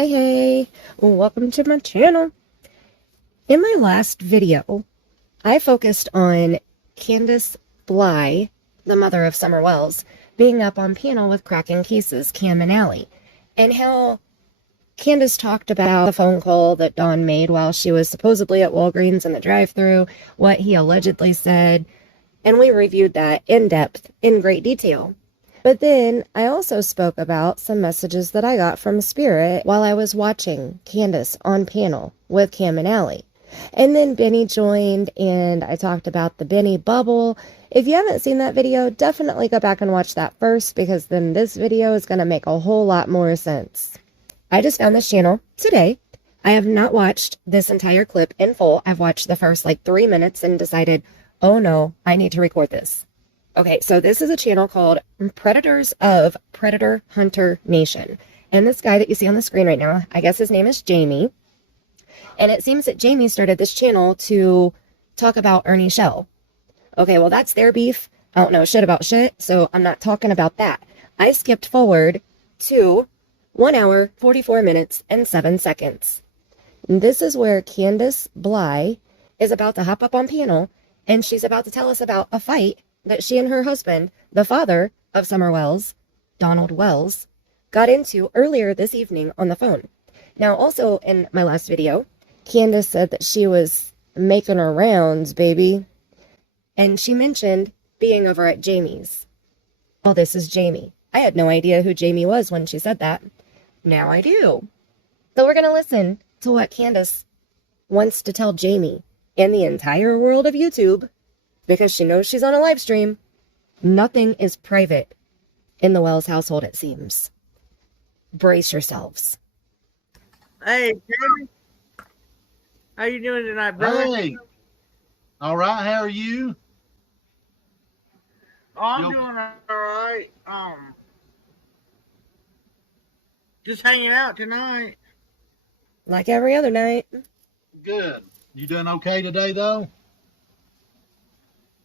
Hey, welcome to my channel. In my last video, I focused on Candus Bly, the mother of Summer Wells, being up on panel with Crackin Cases, Cam and Allie, and how Candus talked about the phone call that Dawn made while she was supposedly at Walgreens in the drive-thru, what he allegedly said, and we reviewed that in depth, in great detail. But then I also spoke about some messages that I got from Spirit while I was watching Candus on panel with Cam and Allie. And then Benny joined and I talked about the Benny bubble. If you haven't seen that video, definitely go back and watch that first, because then this video is going to make a whole lot more sense. I just found this channel today. I have not watched this entire clip in full. I've watched the first 3 minutes and decided, oh no, I need to record this. Okay, so this is a channel called Predators of Predator Hunter Nation. And this guy that you see on the screen right now, I guess his name is Jamie. And it seems that Jamie started this channel to talk about Ernie Shell. Okay, well, that's their beef. I don't know shit about shit, so I'm not talking about that. I skipped forward to 1 hour, 44 minutes, and 7 seconds. And this is where Candus Bly is about to hop up on panel, and she's about to tell us about a fight that she and her husband, the father of Summer Wells, Donald Wells, got into earlier this evening on the phone. Now, also in my last video, Candus said that she was making her rounds, baby. And she mentioned being over at Jamie's. Well, this is Jamie. I had no idea who Jamie was when she said that. Now I do. So we're going to listen to what Candus wants to tell Jamie and the entire world of YouTube, because she knows she's on a live stream. Nothing is private in the Wells household, it seems. Brace yourselves. Hey, Jerry. How you doing tonight, brother? Hey. All right, how are you? Oh, I'm doing all right. Just hanging out tonight. Like every other night. Good. You doing okay today, though?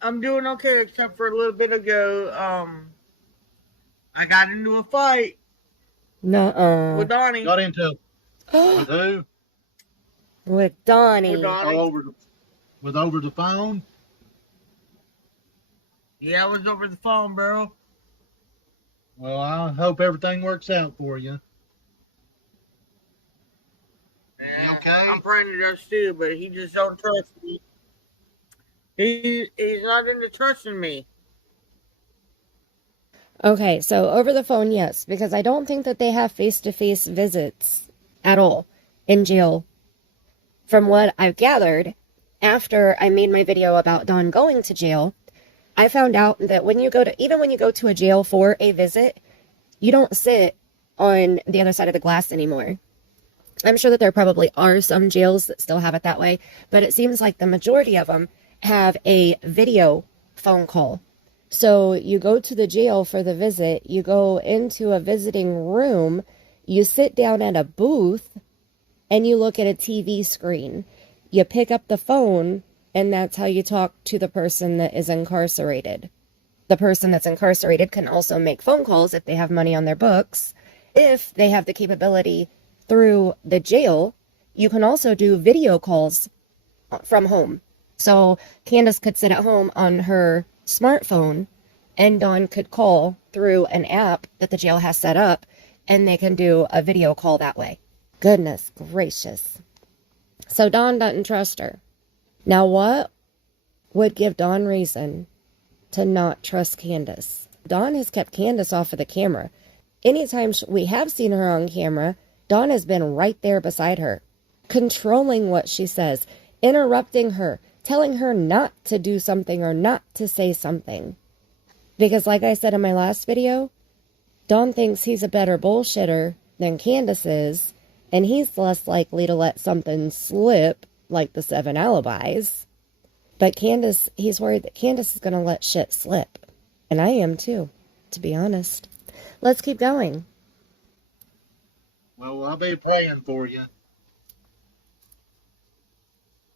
I'm doing okay, except for a little bit ago, I got into a fight. Nuh-uh. With Donnie. Got into with who? With Donnie. With Donnie. Over the phone? Yeah, it was over the phone, bro. Well, I hope everything works out for you. Yeah, you okay? I'm praying to does too, but he just don't trust me. He's not into trusting me. Okay, so over the phone, yes, because I don't think that they have face-to-face visits at all in jail. From what I've gathered, after I made my video about Dawn going to jail, I found out that even when you go to a jail for a visit, you don't sit on the other side of the glass anymore. I'm sure that there probably are some jails that still have it that way, but it seems like the majority of them have a video phone call. So you go to the jail for the visit, you go into a visiting room, you sit down at a booth, and you look at a TV screen. You pick up the phone, and that's how you talk to the person that is incarcerated. The person that's incarcerated can also make phone calls if they have money on their books. If they have the capability through the jail, you can also do video calls from home. So Candus could sit at home on her smartphone, and Dawn could call through an app that the jail has set up, and they can do a video call that way. Goodness gracious. So Dawn doesn't trust her. Now, what would give Dawn reason to not trust Candus? Dawn has kept Candus off of the camera. Anytime we have seen her on camera, Dawn has been right there beside her, controlling what she says, interrupting her, telling her not to do something or not to say something. Because like I said in my last video, Dawn thinks he's a better bullshitter than Candus is, and he's less likely to let something slip, like the 7 alibis. But Candus, he's worried that Candus is going to let shit slip. And I am too, to be honest. Let's keep going. Well, I'll be praying for you.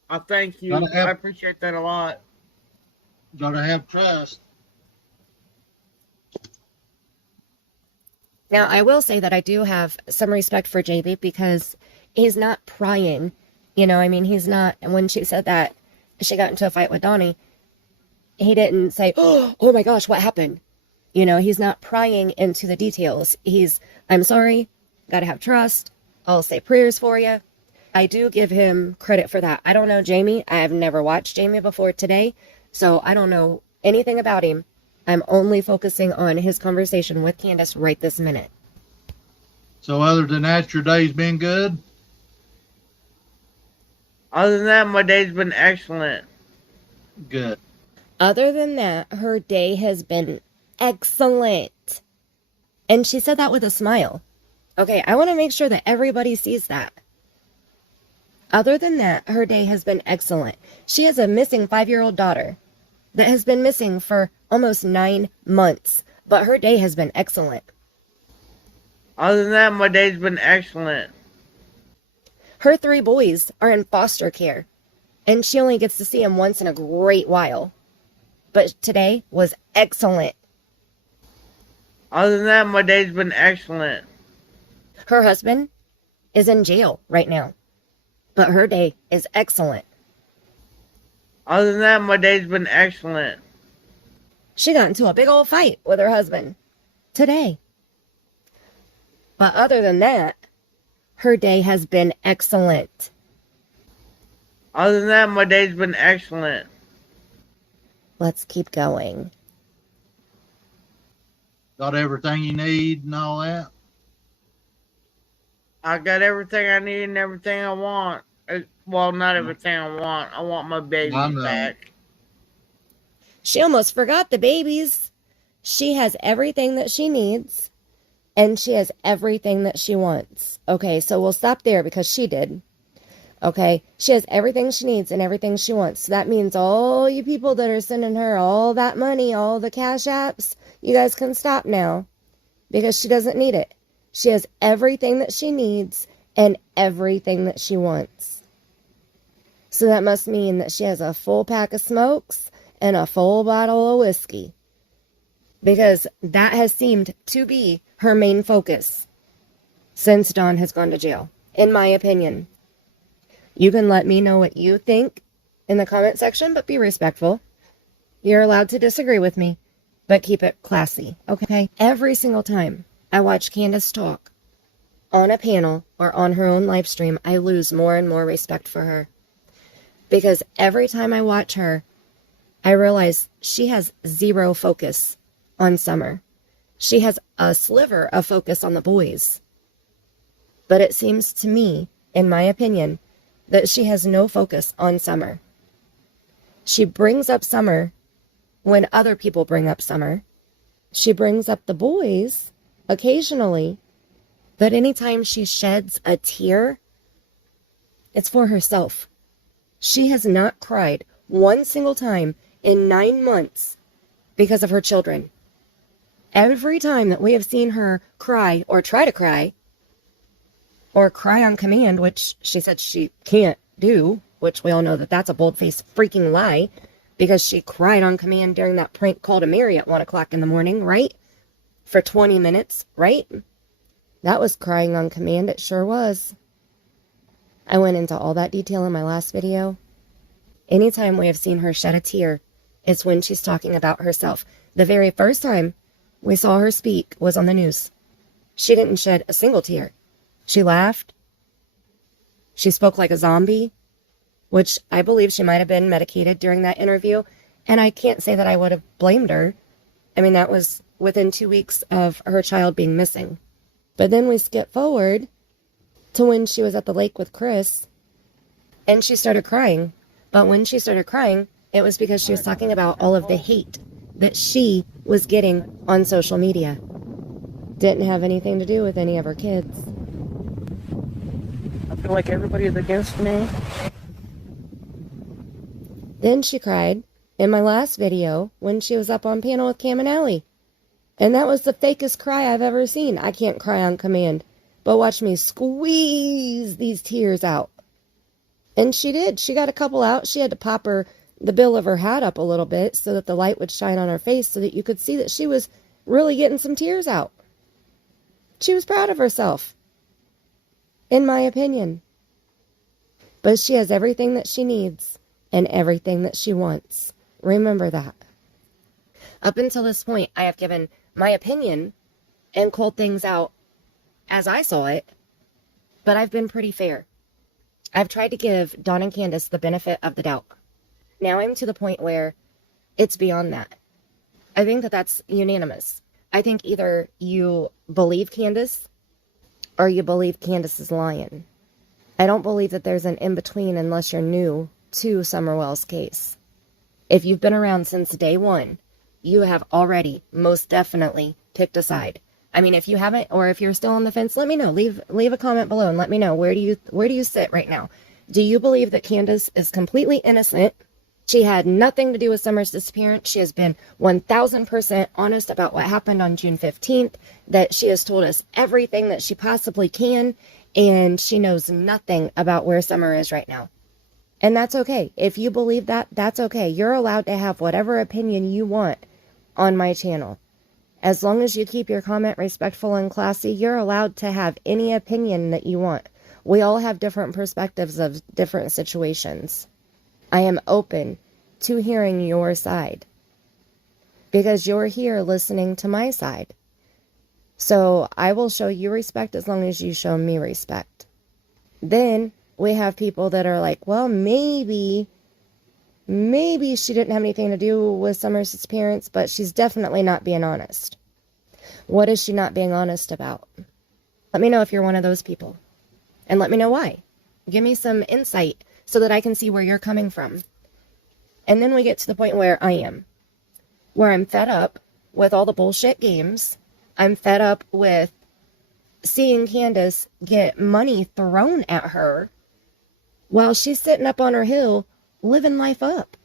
I thank you. I appreciate that a lot. Gotta have trust. Now, I will say that I do have some respect for JB because he's not prying. You know, I mean, he's not, and when she said that she got into a fight with Donnie, he didn't say, oh my gosh, what happened? You know, he's not prying into the details. I'm sorry, gotta have trust. I'll say prayers for you. I do give him credit for that. I don't know Jamie. I have never watched Jamie before today, so I don't know anything about him. I'm only focusing on his conversation with Candus right this minute. So other than that, your day's been good? Other than that, my day's been excellent. Good. Other than that, her day has been excellent. And she said that with a smile. Okay, I want to make sure that everybody sees that. Other than that, her day has been excellent. She has a missing 5-year-old daughter that has been missing for almost 9 months, but her day has been excellent. Other than that, my day's been excellent. Her 3 boys are in foster care, and she only gets to see them once in a great while. But today was excellent. Other than that, my day's been excellent. Her husband is in jail right now, but her day is excellent. Other than that, my day's been excellent. She got into a big old fight with her husband today. But other than that, her day has been excellent. Other than that, my day's been excellent. Let's keep going. Got everything you need and all that? I got everything I need and everything I want. Well, not everything I want. I want my baby back. She almost forgot the babies. She has everything that she needs, and she has everything that she wants. Okay, so we'll stop there because she did. Okay, she has everything she needs and everything she wants. So that means all you people that are sending her all that money, all the cash apps, you guys can stop now because she doesn't need it. She has everything that she needs and everything that she wants. So that must mean that she has a full pack of smokes and a full bottle of whiskey, because that has seemed to be her main focus since Dawn has gone to jail, in my opinion. You can let me know what you think in the comment section, but be respectful. You're allowed to disagree with me, but keep it classy, okay? Every single time I watch Candus talk on a panel or on her own live stream, I lose more and more respect for her. Because every time I watch her, I realize she has zero focus on Summer. She has a sliver of focus on the boys. But it seems to me, in my opinion, that she has no focus on Summer. She brings up Summer when other people bring up Summer. She brings up the boys occasionally, but anytime she sheds a tear, it's for herself. She has not cried one single time in 9 months because of her children. Every time that we have seen her cry or try to cry, or cry on command, which she said she can't do, which we all know that that's a bold-faced freaking lie, because she cried on command during that prank call to Mary at 1 o'clock in the morning, right? For 20 minutes, right? That was crying on command, it sure was. I went into all that detail in my last video. Anytime we have seen her shed a tear, it's when she's talking about herself. The very first time we saw her speak was on the news. She didn't shed a single tear. She laughed. She spoke like a zombie, which I believe she might have been medicated during that interview. And I can't say that I would have blamed her. I mean, that was within 2 weeks of her child being missing. But then we skip forward to when she was at the lake with Chris, and she started crying. But when she started crying, it was because she was talking about all of the hate that she was getting on social media. Didn't have anything to do with any of her kids. I feel like everybody's against me. Then she cried in my last video when she was up on panel with Cam and Allie. And that was the fakest cry I've ever seen. I can't cry on command, but watch me squeeze these tears out. And she did. She got a couple out. She had to pop the bill of her hat up a little bit so that the light would shine on her face so that you could see that she was really getting some tears out. She was proud of herself, in my opinion. But she has everything that she needs and everything that she wants. Remember that. Up until this point, I have given my opinion and called things out as I saw it, but I've been pretty fair. I've tried to give Dawn and Candus the benefit of the doubt. Now I'm to the point where it's beyond that. I think that that's unanimous. I think either you believe Candus or you believe Candus is lying. I don't believe that there's an in-between unless you're new to Summerwell's case. If you've been around since day one, you have already most definitely picked a side. I mean, if you haven't, or if you're still on the fence, let me know. Leave a comment below and let me know, where do you sit right now? Do you believe that Candus is completely innocent? She had nothing to do with Summer's disappearance. She has been 1000% honest about what happened on June 15th, that she has told us everything that she possibly can, and she knows nothing about where Summer is right now. And that's okay. If you believe that, that's okay. You're allowed to have whatever opinion you want on my channel. As long as you keep your comment respectful and classy, you're allowed to have any opinion that you want. We all have different perspectives of different situations. I am open to hearing your side because you're here listening to my side. So I will show you respect as long as you show me respect. Then we have people that are like, well, maybe she didn't have anything to do with Summer's disappearance, but she's definitely not being honest. What is she not being honest about? Let me know if you're one of those people. And let me know why. Give me some insight so that I can see where you're coming from. And then we get to the point where I am. Where I'm fed up with all the bullshit games. I'm fed up with seeing Candus get money thrown at her while she's sitting up on her hill living life up.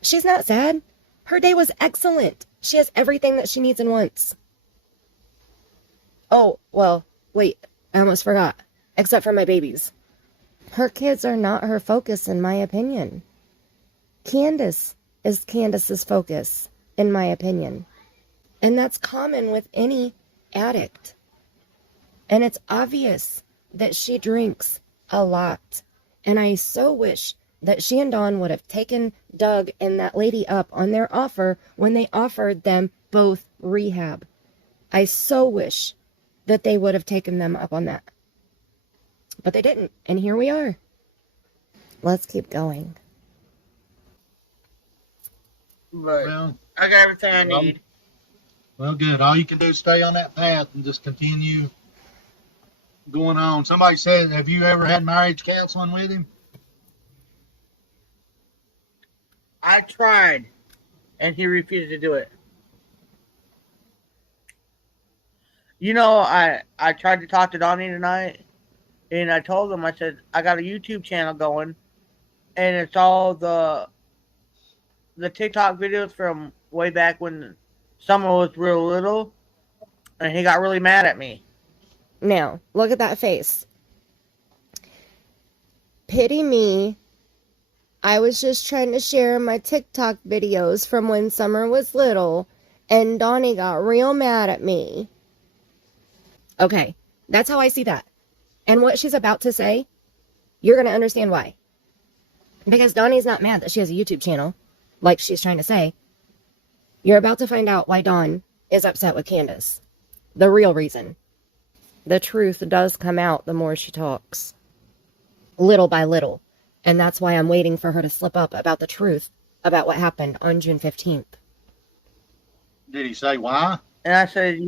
She's not sad. Her day was excellent. She has everything that she needs and wants. Oh, well, wait, I almost forgot. Except for my babies. Her kids are not her focus, in my opinion. Candus is Candus's focus, in my opinion. And that's common with any addict. And it's obvious that she drinks a lot. And I so wish that she and Dawn would have taken Doug and that lady up on their offer when they offered them both rehab. I so wish that they would have taken them up on that. But they didn't, and here we are. Let's keep going. But Well, I got everything I need. well, good. All you can do is stay on that path and just continue going on. Somebody said, have you ever had marriage counseling with him? I tried, and he refused to do it. You know, I tried to talk to Donnie tonight, and I told him, I said, I got a YouTube channel going, and it's all the TikTok videos from way back when Summer was real little, and he got really mad at me. Now, look at that face. Pity me. I was just trying to share my TikTok videos from when Summer was little, and Donnie got real mad at me. Okay, that's how I see that. And what she's about to say, you're going to understand why. Because Donnie's not mad that she has a YouTube channel, like she's trying to say. You're about to find out why Dawn is upset with Candus. The real reason. The truth does come out the more she talks. Little by little. And that's why I'm waiting for her to slip up about the truth about what happened on June 15th. Did he say why? And I said,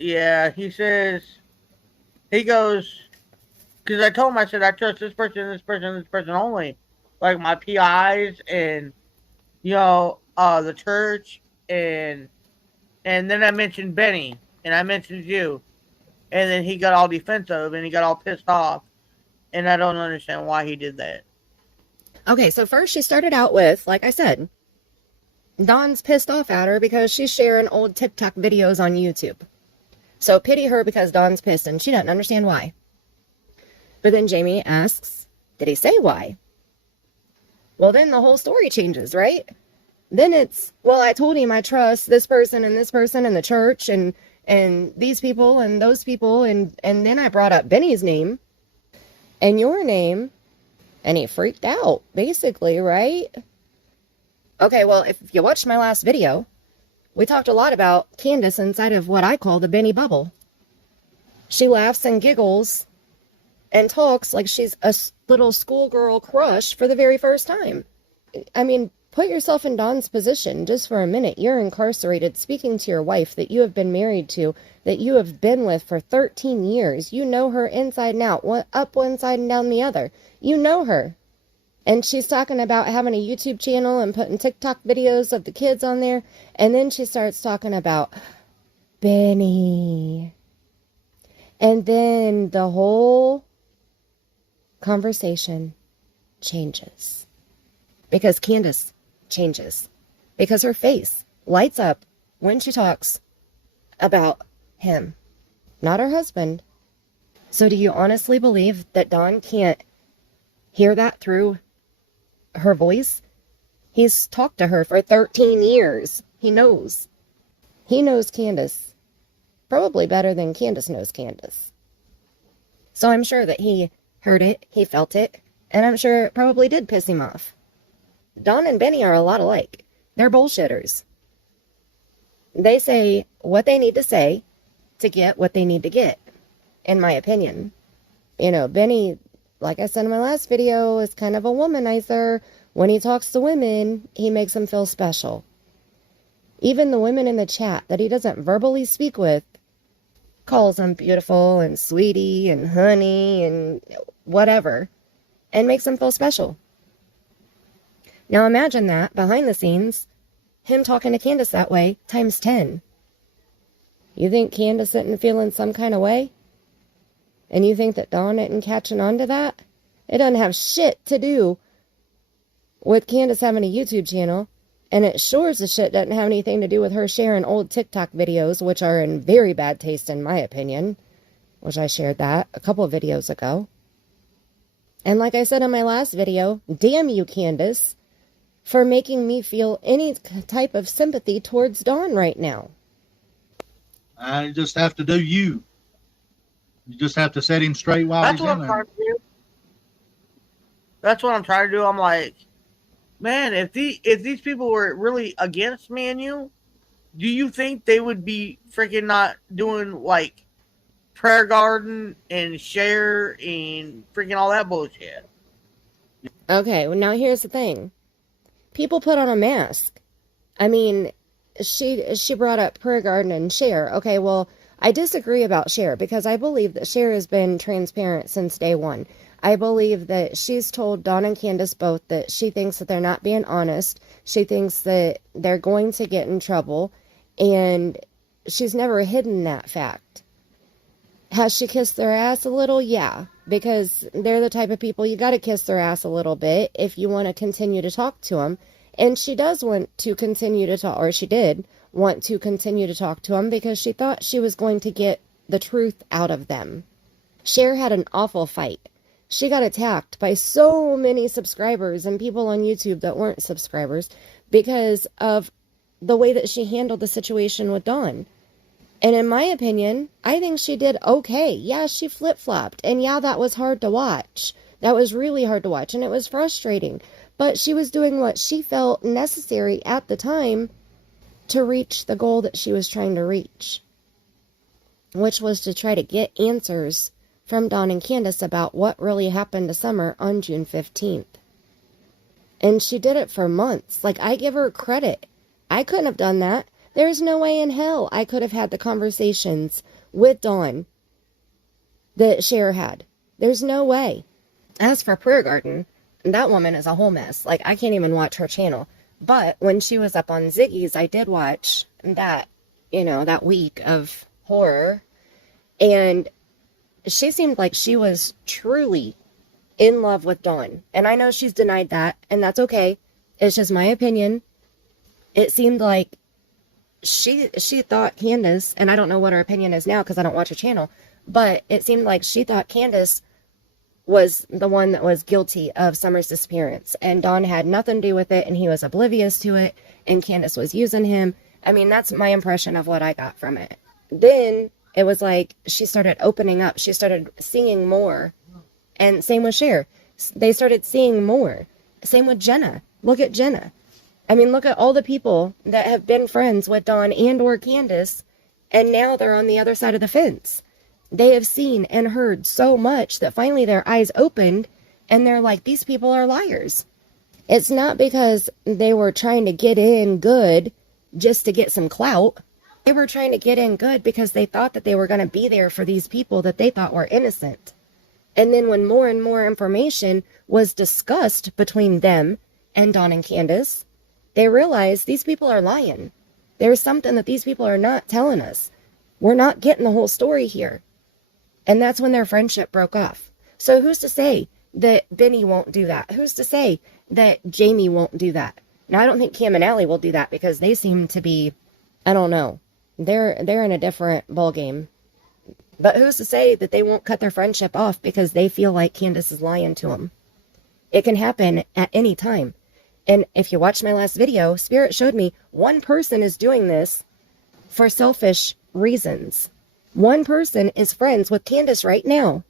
yeah, he says, he goes, because I told him, I said, I trust this person, this person, this person only. Like my PIs and, the church and then I mentioned Benny and I mentioned you. And then he got all defensive and he got all pissed off. And I don't understand why he did that. Okay, so first she started out with, like I said, Dawn's pissed off at her because she's sharing old TikTok videos on YouTube. So pity her because Dawn's pissed and she doesn't understand why. But then Jamie asks, did he say why? Well, then the whole story changes, right? Then it's, well, I told him I trust this person and the church and and these people and those people, and then I brought up Benny's name and your name, and he freaked out, basically, right? Okay, well, if you watched my last video, we talked a lot about Candus inside of what I call the Benny bubble. She laughs and giggles and talks like she's a little schoolgirl crush for the very first time. I mean, put yourself in Dawn's position just for a minute. You're incarcerated, speaking to your wife that you have been married to, that you have been with for 13 years. You know her inside and out, up one side and down the other. You know her. And she's talking about having a YouTube channel and putting TikTok videos of the kids on there. And then she starts talking about Benny. And then the whole conversation changes. Because Candus changes. Because her face lights up when she talks about him. Not her husband. So do you honestly believe that Dawn can't hear that through her voice? He's talked to her for 13 years. He knows. He knows Candus probably better than Candus knows Candus. So I'm sure that he heard it, he felt it, and I'm sure it probably did piss him off. Dawn and Benny are a lot alike. They're bullshitters. They say what they need to say to get what they need to get, in my opinion. You know, Benny, like I said in my last video, is kind of a womanizer. When he talks to women, he makes them feel special. Even the women in the chat that he doesn't verbally speak with calls them beautiful and sweetie and honey and whatever, and makes them feel special. Now imagine that, behind the scenes, him talking to Candus that way, times 10. You think Candus isn't feeling some kind of way? And you think that Dawn isn't catching on to that? It doesn't have shit to do with Candus having a YouTube channel. And it sure as shit doesn't have anything to do with her sharing old TikTok videos, which are in very bad taste in my opinion. Which I shared that a couple of videos ago. And like I said in my last video, damn you, Candus, for making me feel any type of sympathy towards Dawn right now. I just have to do you. You just have to set him straight while That's he's what in I'm there. trying to do. That's what I'm trying to do. I'm like, man, if these people were really against me and you, do you think they would be freaking not doing like prayer garden and share and freaking all that bullshit? Okay, well now here's the thing. People put on a mask. I mean, she brought up prayer garden and share. Okay, well, I disagree about Cher because I believe that Cher has been transparent since day one. I believe that she's told Dawn and Candus both that she thinks that they're not being honest. She thinks that they're going to get in trouble, and she's never hidden that fact. Has she kissed their ass a little? Yeah, because they're the type of people you got to kiss their ass a little bit if you want to continue to talk to them. And she does want to continue to talk, or she did want to continue to talk to them because she thought she was going to get the truth out of them. Cher had an awful fight. She got attacked by so many subscribers and people on YouTube that weren't subscribers because of the way that she handled the situation with Dawn. And in my opinion, I think she did okay. Yeah, she flip-flopped. And yeah, that was hard to watch. That was really hard to watch. And it was frustrating. But she was doing what she felt necessary at the time to reach the goal that she was trying to reach. Which was to try to get answers from Dawn and Candus about what really happened to Summer on June 15th. And she did it for months. Like, I give her credit. I couldn't have done that. There's no way in hell I could have had the conversations with Dawn that Cher had. There's no way. As for Prayer Garden, that woman is a whole mess. Like, I can't even watch her channel. But when she was up on Ziggy's, I did watch that, that week of horror. And she seemed like she was truly in love with Dawn. And I know she's denied that, and that's okay. It's just my opinion. It seemed like she thought Candus, and I don't know what her opinion is now because I don't watch her channel, but it seemed like she thought Candus was the one that was guilty of Summer's disappearance, and Dawn had nothing to do with it, and he was oblivious to it, and Candus was using him. I mean, that's my impression of what I got from it. then it was like she started opening up. She started seeing more. And same with Cher. They started seeing more. Same with Jenna. Look at Jenna. I mean, look at all the people that have been friends with Dawn and or Candus, and now they're on the other side of the fence. They have seen and heard so much that finally their eyes opened, and they're like, these people are liars. It's not because they were trying to get in good just to get some clout. They were trying to get in good because they thought that they were going to be there for these people that they thought were innocent. And then when more and more information was discussed between them and Dawn and Candus, they realized these people are lying. There's something that these people are not telling us. We're not getting the whole story here. And that's when their friendship broke off. So who's to say that Benny won't do that? Who's to say that Jamie won't do that? Now, I don't think Cam and Allie will do that because they seem to be, I don't know. They're in a different ballgame. But who's to say that they won't cut their friendship off because they feel like Candus is lying to them? It can happen at any time. And if you watched my last video, Spirit showed me one person is doing this for selfish reasons. One person is friends with Candus right now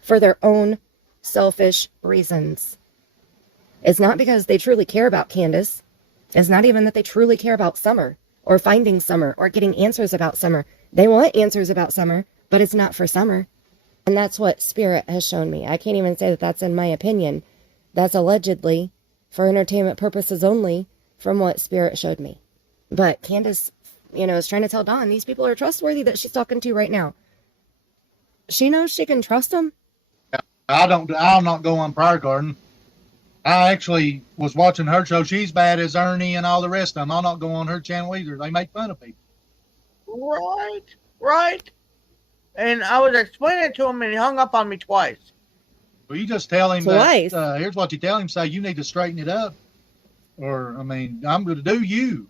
for their own selfish reasons. It's not because they truly care about Candus. It's not even that they truly care about Summer or finding Summer or getting answers about Summer. They want answers about Summer, but it's not for Summer. And that's what Spirit has shown me. I can't even say that that's in my opinion. That's allegedly for entertainment purposes only from what Spirit showed me. But Candus, is trying to tell Dawn, these people are trustworthy that she's talking to right now. She knows she can trust them. I'll not go on Prior Garden. I actually was watching her show. She's bad as Ernie and all the rest of them. I'll not go on her channel either. They make fun of people. Right. And I was explaining to him and he hung up on me twice. Well, you just tell him Twice. that, here's what you tell him, say, you need to straighten it up. Or, I'm going to do you.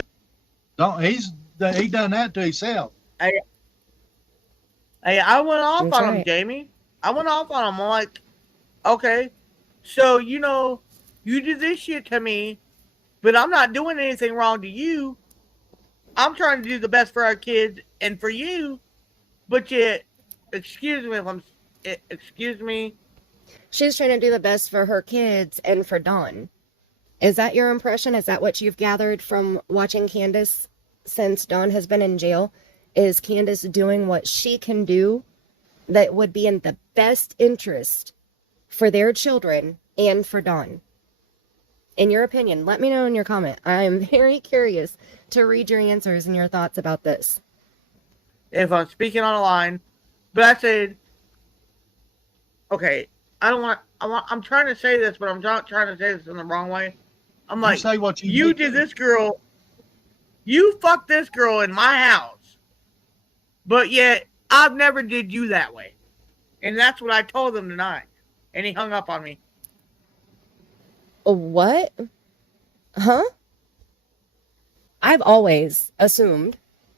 He done that to himself. Hey, I went off That's on right. him, Jamie. I went off on him. I'm like, okay, so, you did this shit to me, but I'm not doing anything wrong to you. I'm trying to do the best for our kids and for you, but yet, excuse me. She's trying to do the best for her kids and for Dawn. Is that your impression? Is that what you've gathered from watching Candus since Dawn has been in jail? Is Candus doing what she can do that would be in the best interest for their children and for Dawn? In your opinion, let me know in your comment. I am very curious to read your answers and your thoughts about this. If I'm speaking on a line, but I said, okay, I'm trying to say this, but I'm not trying to say this in the wrong way. I'm like, say what you did this girl, you fucked this girl in my house, but yet I've never did you that way. And that's what I told him tonight. And he hung up on me. What? Huh? I've always assumed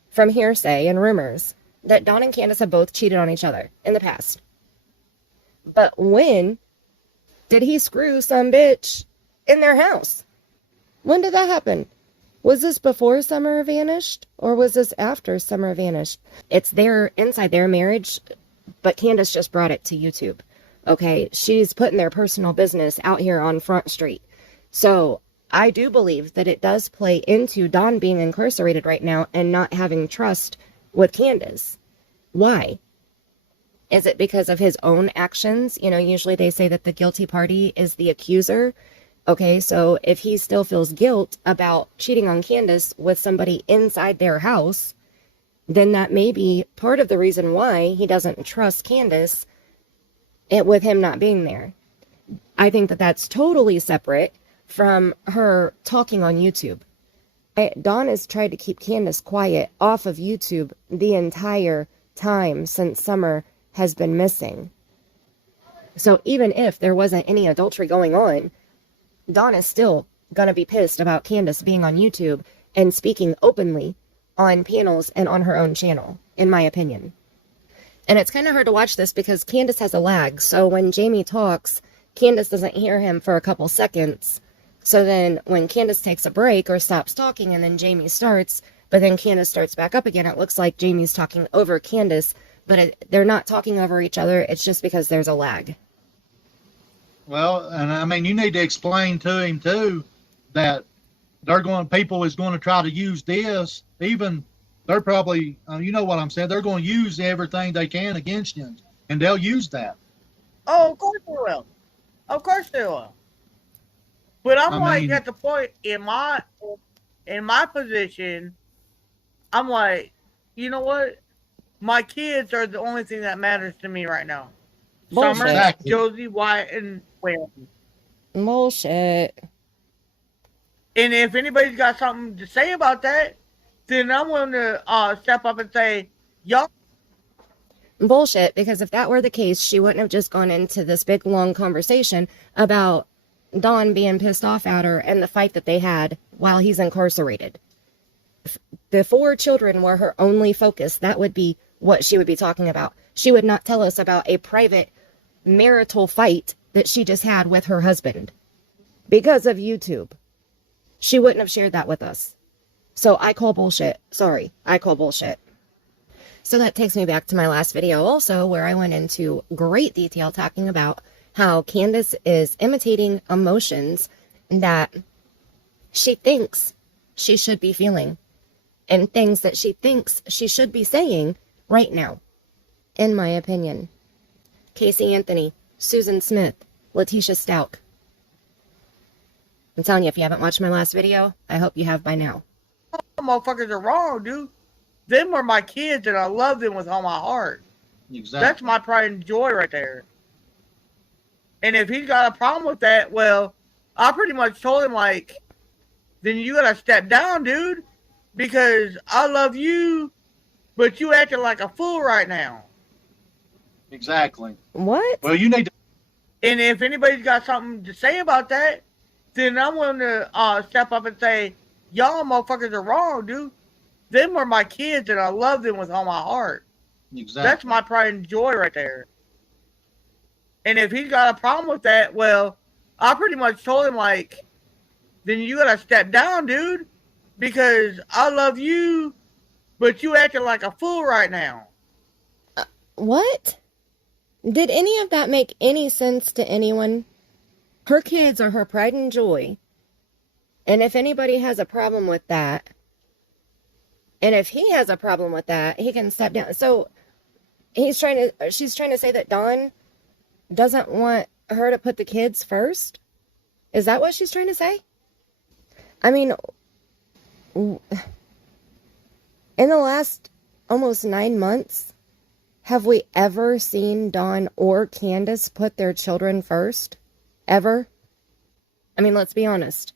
from hearsay and rumors that Dawn and Candus have both cheated on each other in the past. But when did he screw some bitch in their house? When did that happen? Was this before Summer vanished or was this after Summer vanished? It's there inside their marriage, but Candus just brought it to YouTube. Okay, she's putting their personal business out here on Front Street. So I do believe that it does play into Dawn being incarcerated right now and not having trust with Candus. Why? Is it because of his own actions? Usually they say that the guilty party is the accuser. Okay, so if he still feels guilt about cheating on Candus with somebody inside their house, then that may be part of the reason why he doesn't trust Candus with him not being there. I think that that's totally separate from her talking on YouTube. Dawn has tried to keep Candus quiet off of YouTube the entire time since Summer has been missing. So even if there wasn't any adultery going on, Dawn is still gonna be pissed about Candus being on YouTube and speaking openly on panels and on her own channel, in my opinion. And it's kind of hard to watch this because Candus has a lag. So when Jamie talks, Candus doesn't hear him for a couple seconds. So then when Candus takes a break or stops talking and then Jamie starts, But then Candus starts back up again. It looks like Jamie's talking over Candus, but they're not talking over each other. It's just because there's a lag. Well, and I mean, you need to explain to him too that people is going to try to use this. Even they're probably, you know what I'm saying. They're going to use everything they can against you, and they'll use that. Oh, of course they will. Of course they will. But I'm at the point in my position, I'm like, you know what? My kids are the only thing that matters to me right now. Bullshit. Summer, Exactly. Josie, Wyatt, and Whale. Bullshit. And if anybody's got something to say about that, then I'm willing to step up and say, y'all. Bullshit, because if that were the case, she wouldn't have just gone into this big, long conversation about Don being pissed off at her and the fight that they had while he's incarcerated. If the 4 children were her only focus, that would be what she would be talking about. She would not tell us about a private marital fight that she just had with her husband because of YouTube. She wouldn't have shared that with us. So I call bullshit. Sorry, I call bullshit. So that takes me back to my last video also, where I went into great detail talking about how Candus is imitating emotions that she thinks she should be feeling and things that she thinks she should be saying right now, in my opinion. Casey Anthony, Susan Smith, Letitia Stout. I'm telling you, if you haven't watched my last video, I hope you have by now. Motherfuckers are wrong, dude. Them are my kids, and I love them with all my heart. Exactly. That's my pride and joy right there. And if he's got a problem with that, well, I pretty much told him, like, then you gotta step down, dude. Because I love you, but you acting like a fool right now. Exactly. What? Well, you need to. And if anybody's got something to say about that, then I'm willing to step up and say, y'all motherfuckers are wrong, dude. Them are my kids, and I love them with all my heart. Exactly. That's my pride and joy right there. And if he's got a problem with that, well, I pretty much told him, like, then you gotta step down, dude. Because I love you, but you acting like a fool right now. What? Did any of that make any sense to anyone? Her kids are her pride and joy. And if anybody has a problem with that, and if he has a problem with that, he can step down. So she's trying to say that Dawn doesn't want her to put the kids first? Is that what she's trying to say? I mean, in the last almost 9 months, have we ever seen Dawn or Candus put their children first? Ever? I mean, let's be honest.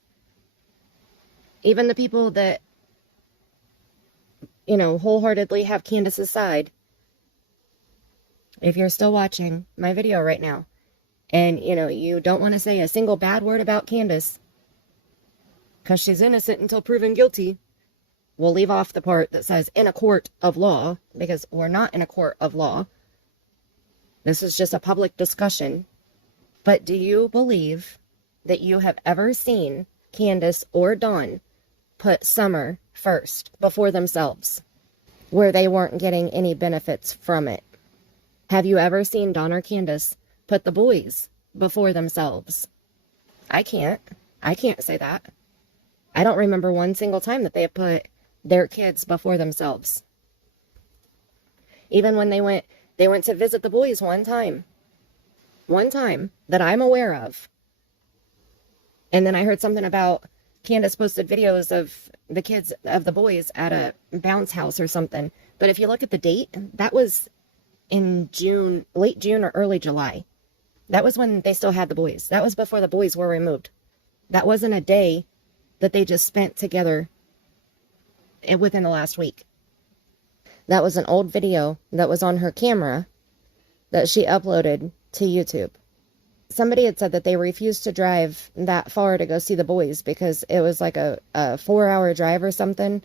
Even the people that, wholeheartedly have Candus's side, if you're still watching my video right now, and, you don't want to say a single bad word about Candus, because she's innocent until proven guilty, we'll leave off the part that says in a court of law, because we're not in a court of law. This is just a public discussion. But do you believe that you have ever seen Candus or Dawn put Summer first before themselves, where they weren't getting any benefits from it? Have you ever seen Dawn or Candus put the boys before themselves? I can't say that. I don't remember one single time that they put their kids before themselves. Even when they went to visit the boys one time that I'm aware of. And then I heard something about Candus posted videos of the kids, of the boys at a bounce house or something. But if you look at the date, that was in June, late June or early July. That was when they still had the boys. That was before the boys were removed. That wasn't a day that they just spent together within the last week. That was an old video that was on her camera that she uploaded to YouTube. Somebody had said that they refused to drive that far to go see the boys because it was like a 4-hour drive or something.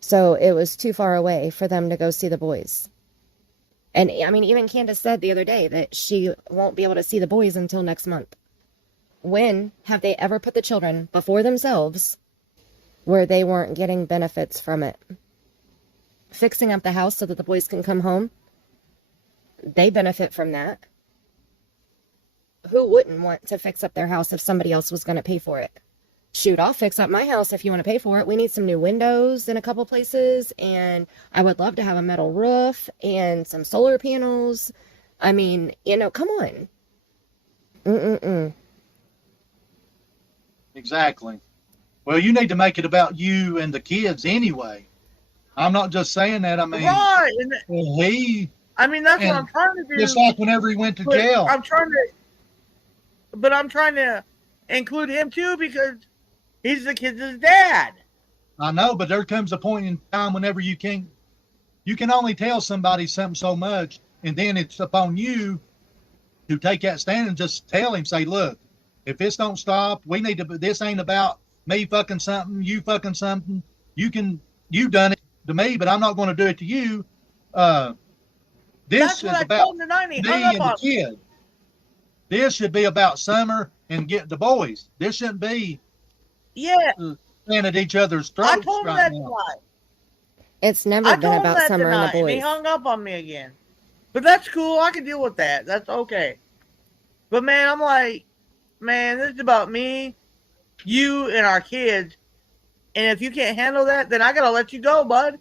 So it was too far away for them to go see the boys. And I mean, even Candus said the other day that she won't be able to see the boys until next month. When have they ever put the children before themselves where they weren't getting benefits from it. Fixing up the house so that the boys can come home, they benefit from that. Who wouldn't want to fix up their house if somebody else was going to pay for it? Shoot, I'll fix up my house if you want to pay for it. We need some new windows in a couple places, and I would love to have a metal roof and some solar panels. I mean, you know, come on. Exactly. Well, you need to make it about you and the kids anyway. I'm not just saying that. I mean, Right. I mean, that's what I'm trying to do. Just like whenever he went to jail. I'm trying to include him too, because he's the kid's dad. I know, but there comes a point in time whenever you can only tell somebody something so much, and then it's upon you to take that stand and just tell him, say, look, if this don't stop, this ain't about me fucking something, you fucking something. You've done it to me, but I'm not going to do it to you. This is about me and the kid. This should be about Summer and get the boys. This shouldn't be stand at each other's throats. I told him that tonight. It's never been about Summer and the boys. And he hung up on me again. But that's cool. I can deal with that. That's okay. But man, I'm like, man, this is about me, you, and our kids. And if you can't handle that, then I gotta let you go, bud.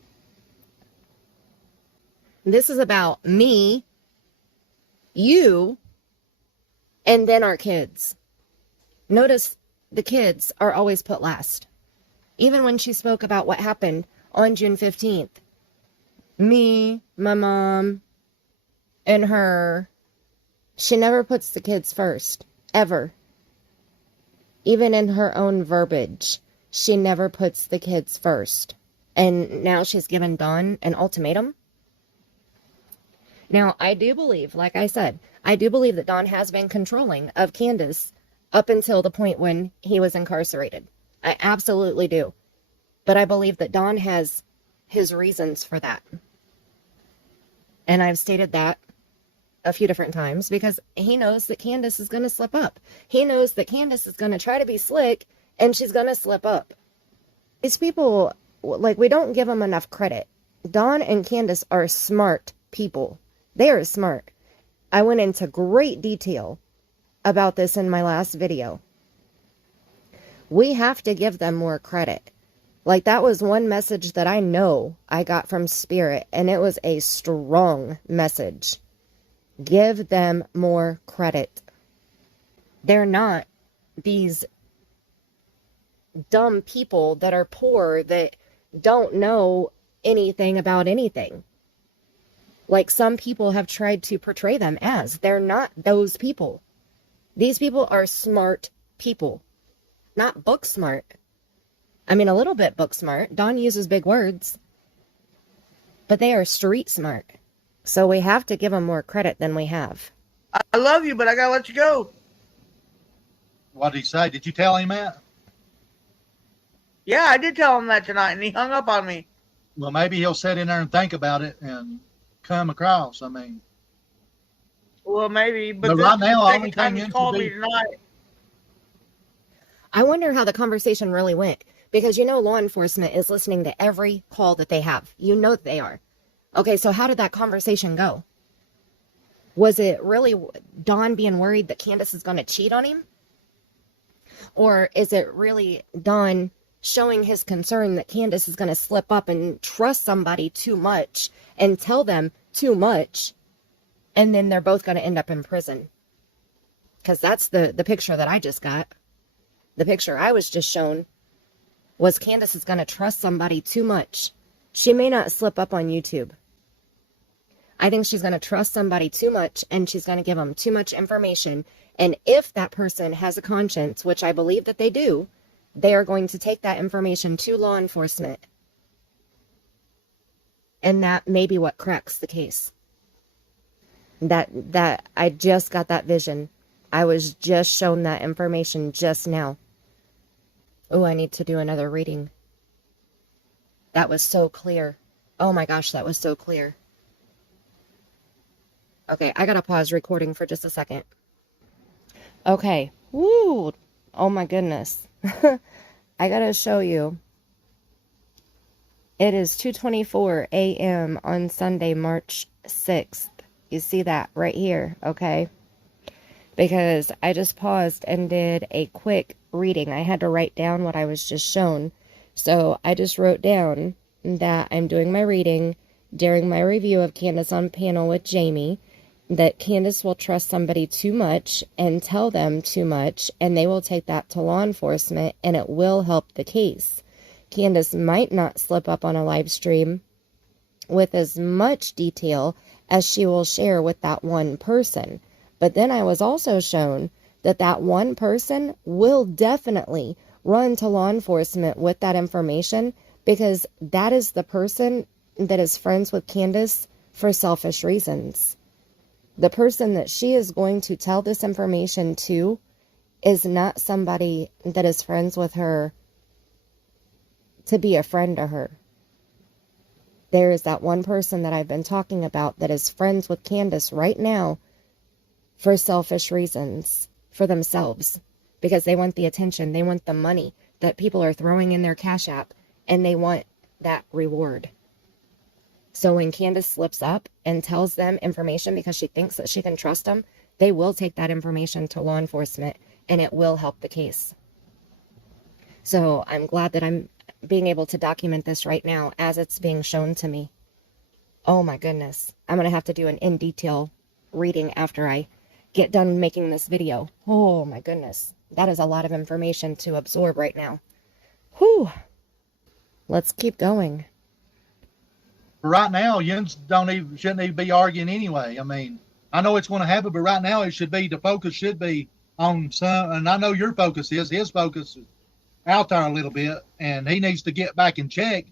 This is about me, you, and then our kids. Notice the kids are always put last. Even when she spoke about what happened on June 15th. Me, my mom, and her. She never puts the kids first. Ever. Even in her own verbiage. She never puts the kids first. And now she's given Dawn an ultimatum. Now, I do believe, like I said, I do believe that Dawn has been controlling of Candus up until the point when he was incarcerated. I absolutely do. But I believe that Dawn has his reasons for that. And I've stated that a few different times because he knows that Candus is going to slip up. He knows that Candus is going to try to be slick and she's going to slip up. These people, like, we don't give them enough credit. Dawn and Candus are smart people. They are smart. I went into great detail about this in my last video. We have to give them more credit. Like, that was one message that I know I got from Spirit, and it was a strong message. Give them more credit. They're not these dumb people that are poor that don't know anything about anything. Like some people have tried to portray them as. They're not those people. These people are smart people. Not book smart. I mean, a little bit book smart. Dawn uses big words. But they are street smart. So we have to give them more credit than we have. I love you, but I gotta let you go. What did he say? Did you tell him that? Yeah, I did tell him that tonight, and he hung up on me. Well, maybe he'll sit in there and think about it and come across. I mean, well, maybe, but right now, the second time he called me tonight. I wonder how the conversation really went, because you know law enforcement is listening to every call that they have. You know that they are. Okay, so how did that conversation go? Was it really Dawn being worried that Candus is going to cheat on him? Or is it really Dawn showing his concern that Candus is going to slip up and trust somebody too much and tell them too much, and then they're both going to end up in prison? Because that's the picture that I just got. The picture I was just shown was Candus is going to trust somebody too much. She may not slip up on YouTube. I think she's going to trust somebody too much, and she's going to give them too much information. And if that person has a conscience, which I believe that they do, they are going to take that information to law enforcement. And that may be what cracks the case. That I just got that vision. I was just shown that information just now. Oh, I need to do another reading. That was so clear. Oh my gosh, that was so clear. Okay, I gotta pause recording for just a second. Okay. Woo! Oh my goodness. I gotta show you It is 2:24 a.m. on Sunday, March 6th. You see that right here, okay? Because I just paused and did a quick reading. I had to write down what I was just shown. So I just wrote down that I'm doing my reading during my review of Candus on panel with Jamie, that Candus will trust somebody too much and tell them too much, and they will take that to law enforcement, and it will help the case. Candus might not slip up on a live stream with as much detail as she will share with that one person. But then I was also shown that that one person will definitely run to law enforcement with that information, because that is the person that is friends with Candus for selfish reasons. The person that she is going to tell this information to is not somebody that is friends with her to be a friend to her. There is that one person that I've been talking about that is friends with Candus right now for selfish reasons, for themselves, because they want the attention, they want the money that people are throwing in their Cash App, and they want that reward. So when Candus slips up and tells them information because she thinks that she can trust them, they will take that information to law enforcement, and it will help the case. So I'm glad that I'm being able to document this right now as it's being shown to me. Oh my goodness. I'm going to have to do an in-detail reading after I get done making this video. Oh my goodness. That is a lot of information to absorb right now. Whew. Let's keep going. Right now, you shouldn't even be arguing anyway. I mean, I know it's going to happen, but right now it should be, the focus should be on some, and I know your focus is, his focus is out there a little bit, and he needs to get back and check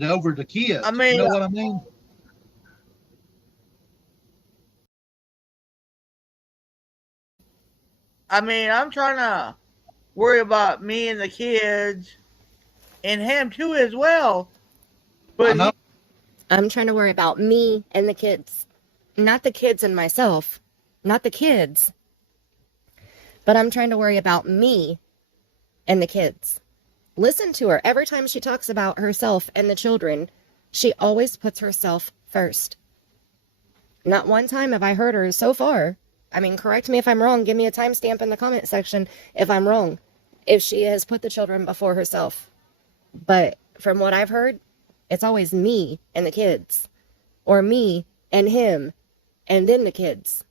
over the kids. I mean, you know what I mean? I'm trying to worry about me and the kids and him too as well. But I'm trying to worry about me and the kids. Not the kids and myself. Not the kids. But I'm trying to worry about me and the kids. Listen to her. Every time she talks about herself and the children, she always puts herself first. Not one time have I heard her so far. I mean, correct me if I'm wrong. Give me a timestamp in the comment section if I'm wrong, if she has put the children before herself. But from what I've heard, it's always me and the kids, or me and him, and then the kids.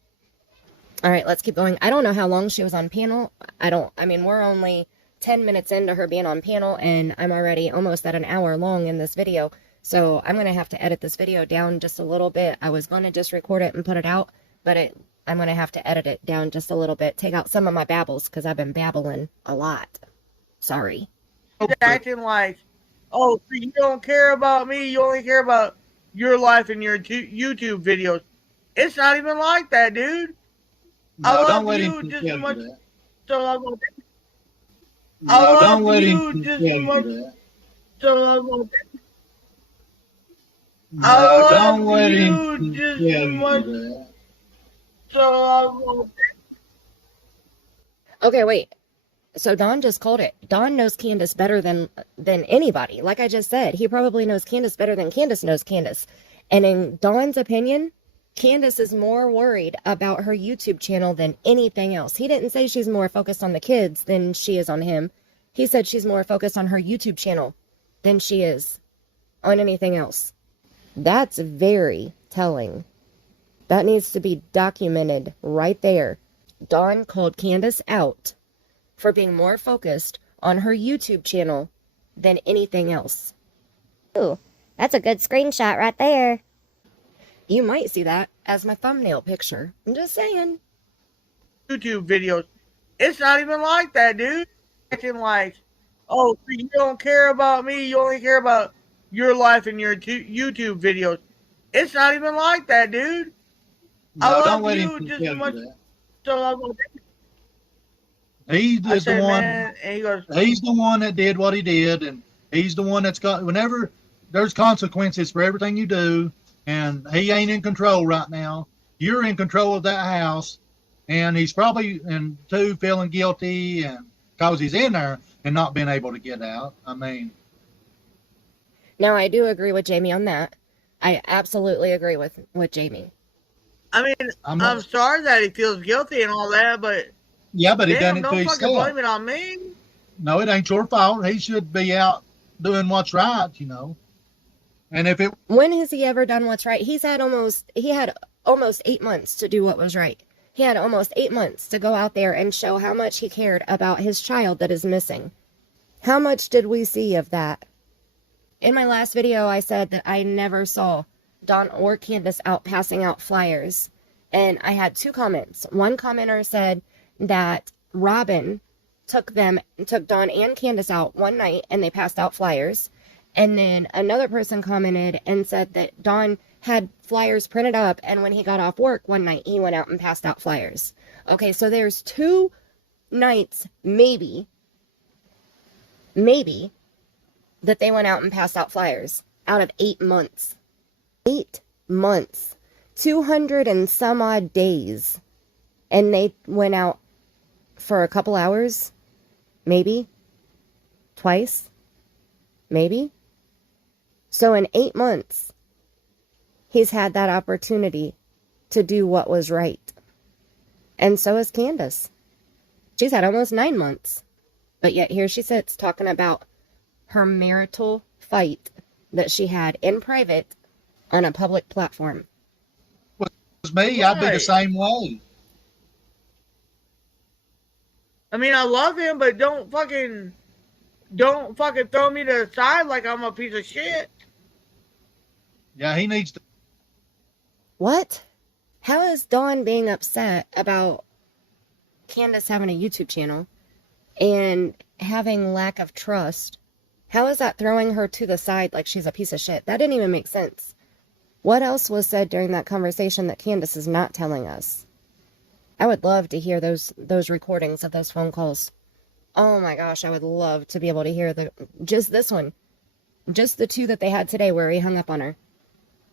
All right, let's keep going. I don't know how long she was on panel. We're only 10 minutes into her being on panel, and I'm already almost at an hour long in this video. So I'm going to have to edit this video down just a little bit. I was going to just record it and put it out, but I'm going to have to edit it down just a little bit. Take out some of my babbles, because I've been babbling a lot. Sorry. Acting like, oh, you don't care about me. You only care about your life and your YouTube videos. It's not even like that, dude. No, I don't love let you him just tell as much. you that. So I'm gonna. No, I don't love let you him just tell as you much. that. So I'm gonna. No, I don't love let you him just tell as you much. that. So I'm gonna. Okay, wait. So Don just called it. Don knows Candus better than anybody. Like I just said, he probably knows Candus better than Candus knows Candus. And in Don's opinion, Candus is more worried about her YouTube channel than anything else. He didn't say she's more focused on the kids than she is on him. He said she's more focused on her YouTube channel than she is on anything else. That's very telling. That needs to be documented right there. Don called Candus out for being more focused on her YouTube channel than anything else. Ooh, that's a good screenshot right there. You might see that as my thumbnail picture. I'm just saying. YouTube videos. It's not even like that, dude. Acting like, oh, you don't care about me. You only care about your life and your YouTube videos. It's not even like that, dude. No, I don't love let you him just tell as you much. that. So I'm gonna. He I is the said, one. man, and he goes, He's the one that did what he did, and he's the one that's got. Whenever there's consequences for everything you do, and he ain't in control right now. You're in control of that house, and he's probably feeling guilty, and because he's in there and not being able to get out. I mean, Now, I do agree with Jamie on that. I absolutely agree with Jamie. I mean, I'm sorry that he feels guilty and all that, but yeah, but he done damn, it to don't himself. fucking blame it on me. No, it ain't your fault. He should be out doing what's right, you know. And if it When has he ever done what's right? He had almost 8 months to do what was right. He had almost 8 months to go out there and show how much he cared about his child that is missing. How much did we see of that? In my last video, I said that I never saw Dawn or Candus out passing out flyers. And I had 2 comments. One commenter said that Robin took Dawn and Candus out one night and they passed out flyers. And then another person commented and said that Dawn had flyers printed up, and when he got off work one night, he went out and passed out flyers. Okay, so there's 2 nights, maybe, that they went out and passed out flyers out of 8 months. 8 months. 200 and some odd days. And they went out for a couple hours? Maybe? Twice? Maybe? So in 8 months, he's had that opportunity to do what was right. And so has Candus. She's had almost 9 months. But yet here she sits talking about her marital fight that she had in private on a public platform. was me, I'd be the same way. I mean, I love him, but don't fucking throw me to the side like I'm a piece of shit. Yeah, he needs to. What? How is Dawn being upset about Candus having a YouTube channel and having lack of trust? How is that throwing her to the side like she's a piece of shit? That didn't even make sense. What else was said during that conversation that Candus is not telling us? I would love to hear those recordings of those phone calls. Oh my gosh, I would love to be able to hear just this one. Just the 2 that they had today where he hung up on her.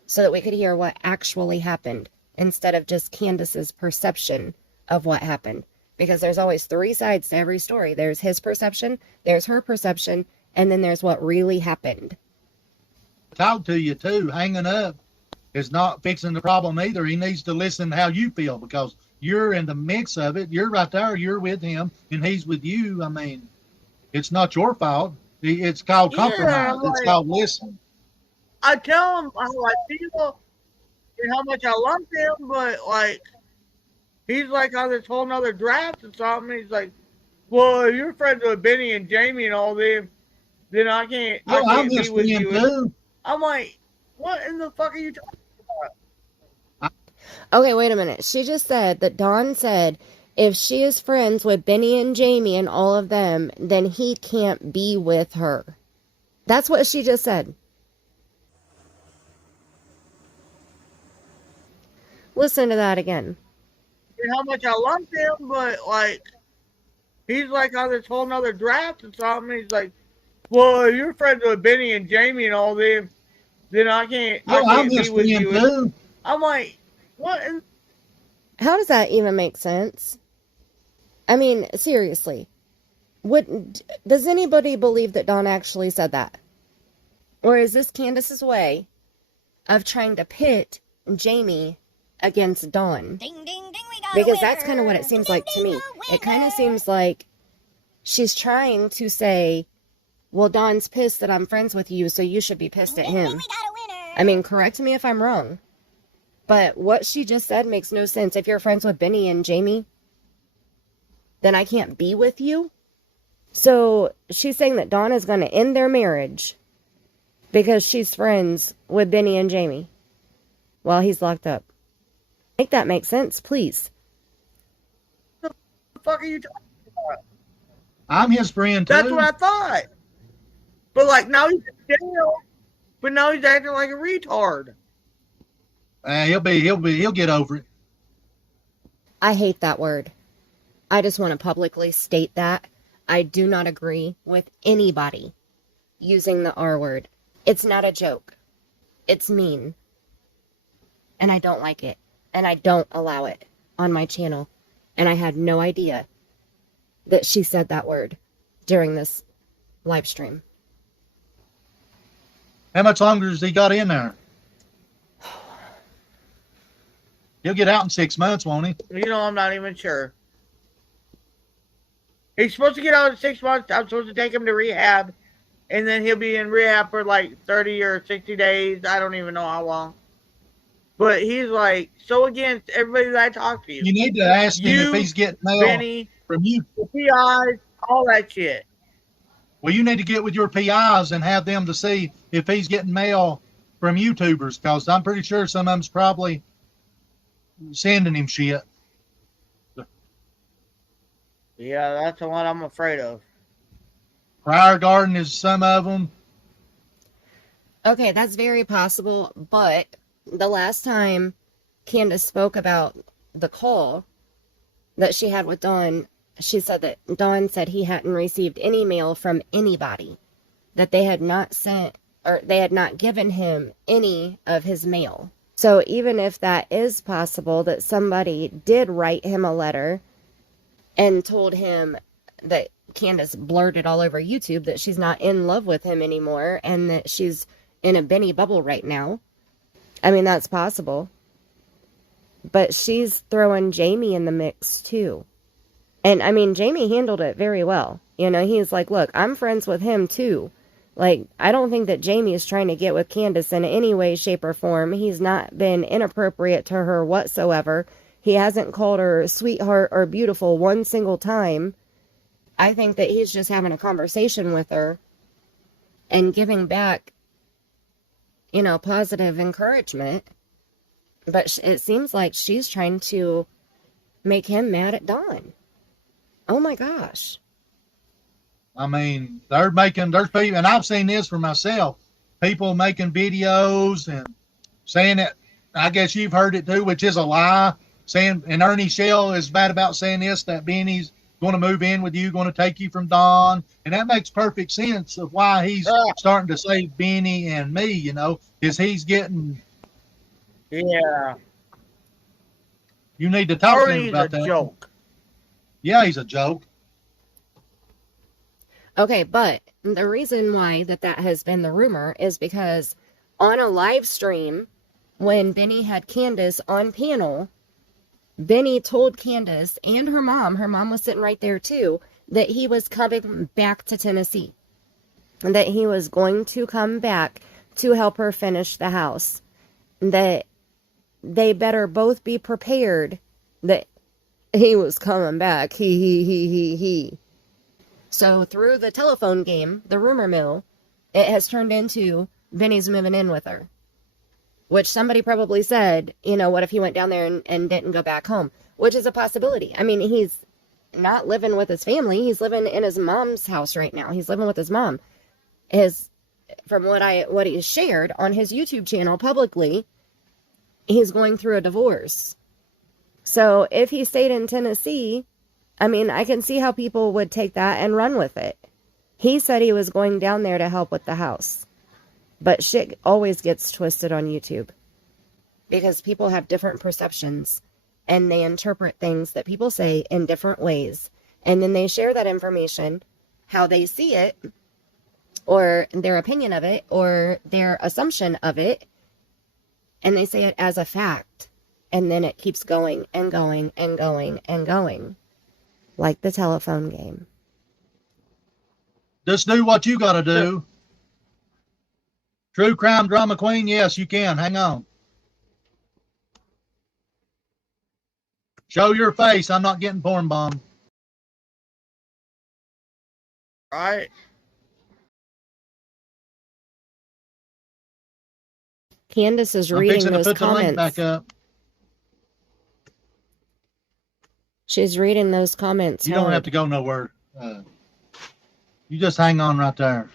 So that we could hear what actually happened instead of just Candus's perception of what happened. Because there's always 3 sides to every story. There's his perception, there's her perception, and then there's what really happened. Talk to you too. Hanging up is not fixing the problem either. He needs to listen how you feel, because you're in the mix of it. You're right there. You're with him, and he's with you. I mean, it's not your fault. It's called compromise. It's called listen. I tell him how I feel and how much I love him, but like, he's like on this whole nother draft or something. He's like, well, if you're friends with Benny and Jamie and all them, then I can't I'm be just with being you. too. I'm like, what in the fuck are you talking about? Okay, wait a minute. She just said that Dawn said if she is friends with Benny and Jamie and all of them, then he can't be with her. That's what she just said. Listen to that again. And how much I love him, but like, he's like on this whole nother draft or something. He's like, well, if you're friends with Benny and Jamie and all them, then I can't be with you. Too. I'm like, what? How does that even make sense? I mean, seriously. Does anybody believe that Dawn actually said that? Or is this Candus's way of trying to pit Jamie against Dawn? Ding, ding, ding, we got Because that's kind of what it seems like to me. It kind of seems like she's trying to say, well, Dawn's pissed that I'm friends with you, so you should be pissed at him. I mean, correct me if I'm wrong. But what she just said makes no sense. If you're friends with Benny and Jamie, then I can't be with you? So she's saying that Dawn is going to end their marriage because she's friends with Benny and Jamie while he's locked up. Make that make sense, please. What the fuck are you talking about? I'm his friend too. That's what I thought. But like, now he's in jail. But now he's acting like a retard. He'll get over it. I hate that word. I just want to publicly state that I do not agree with anybody using the R word. It's not a joke. It's mean. And I don't like it. And I don't allow it on my channel. And I had no idea that she said that word during this live stream. How much longer has he got in there? He'll get out in 6 months, won't he? You know, I'm not even sure. He's supposed to get out in 6 months. I'm supposed to take him to rehab, and then he'll be in rehab for like 30 or 60 days. I don't even know how long. But he's like so against everybody that I talk to. You need to ask him if he's getting mail Benny, from you. the PIs, all that shit. Well, you need to get with your PIs and have them to see if he's getting mail from YouTubers, because I'm pretty sure some of them's probably sending him shit. Yeah, that's the one I'm afraid of. Prior Garden is some of them. Okay, that's very possible, but the last time Candus spoke about the call that she had with Dawn, she said that Dawn said he hadn't received any mail from anybody, that they had not sent or they had not given him any of his mail. So even if that is possible, that somebody did write him a letter and told him that Candus blurted all over YouTube that she's not in love with him anymore and that she's in a Benny bubble right now. I mean, that's possible. But she's throwing Jamie in the mix too. And I mean, Jamie handled it very well. You know, he's like, look, I'm friends with him too. Like, I don't think that Jamie is trying to get with Candus in any way, shape, or form. He's not been inappropriate to her whatsoever. He hasn't called her sweetheart or beautiful one single time. I think that he's just having a conversation with her and giving back, you know, positive encouragement. But it seems like she's trying to make him mad at Dawn. Oh my gosh. I mean, there's people, and I've seen this for myself, people making videos and saying that, I guess you've heard it too, which is a lie, saying, and Ernie Shell is bad about saying this, that Benny's going to move in with you, going to take you from Dawn, and that makes perfect sense of why he's starting to save Benny and me, you know, because he's getting... Yeah. You need to talk to him about that. He's a joke. Yeah, he's a joke. Okay, but the reason why that has been the rumor is because on a live stream, when Benny had Candus on panel, Benny told Candus and her mom was sitting right there too, that he was coming back to Tennessee. And that he was going to come back to help her finish the house. That they better both be prepared that he was coming back. He. So through the telephone game, the rumor mill, it has turned into Benny's moving in with her. Which somebody probably said, you know, what if he went down there and didn't go back home? Which is a possibility. I mean, he's not living with his family. He's living in his mom's house right now. He's living with his mom. From what he shared on his YouTube channel publicly, he's going through a divorce. So if he stayed in Tennessee, I mean, I can see how people would take that and run with it. He said he was going down there to help with the house. But shit always gets twisted on YouTube. Because people have different perceptions. And they interpret things that people say in different ways. And then they share that information, how they see it, or their opinion of it, or their assumption of it. And they say it as a fact. And then it keeps going and going and going and going. Like the telephone game. Just do what you got to do. True crime drama queen? Yes, you can. Hang on. Show your face. I'm not getting porn bombed. Right? Candus is I'm reading fixing to those put the link comments. back up. She's reading those comments. You don't have to go nowhere. You just hang on right there.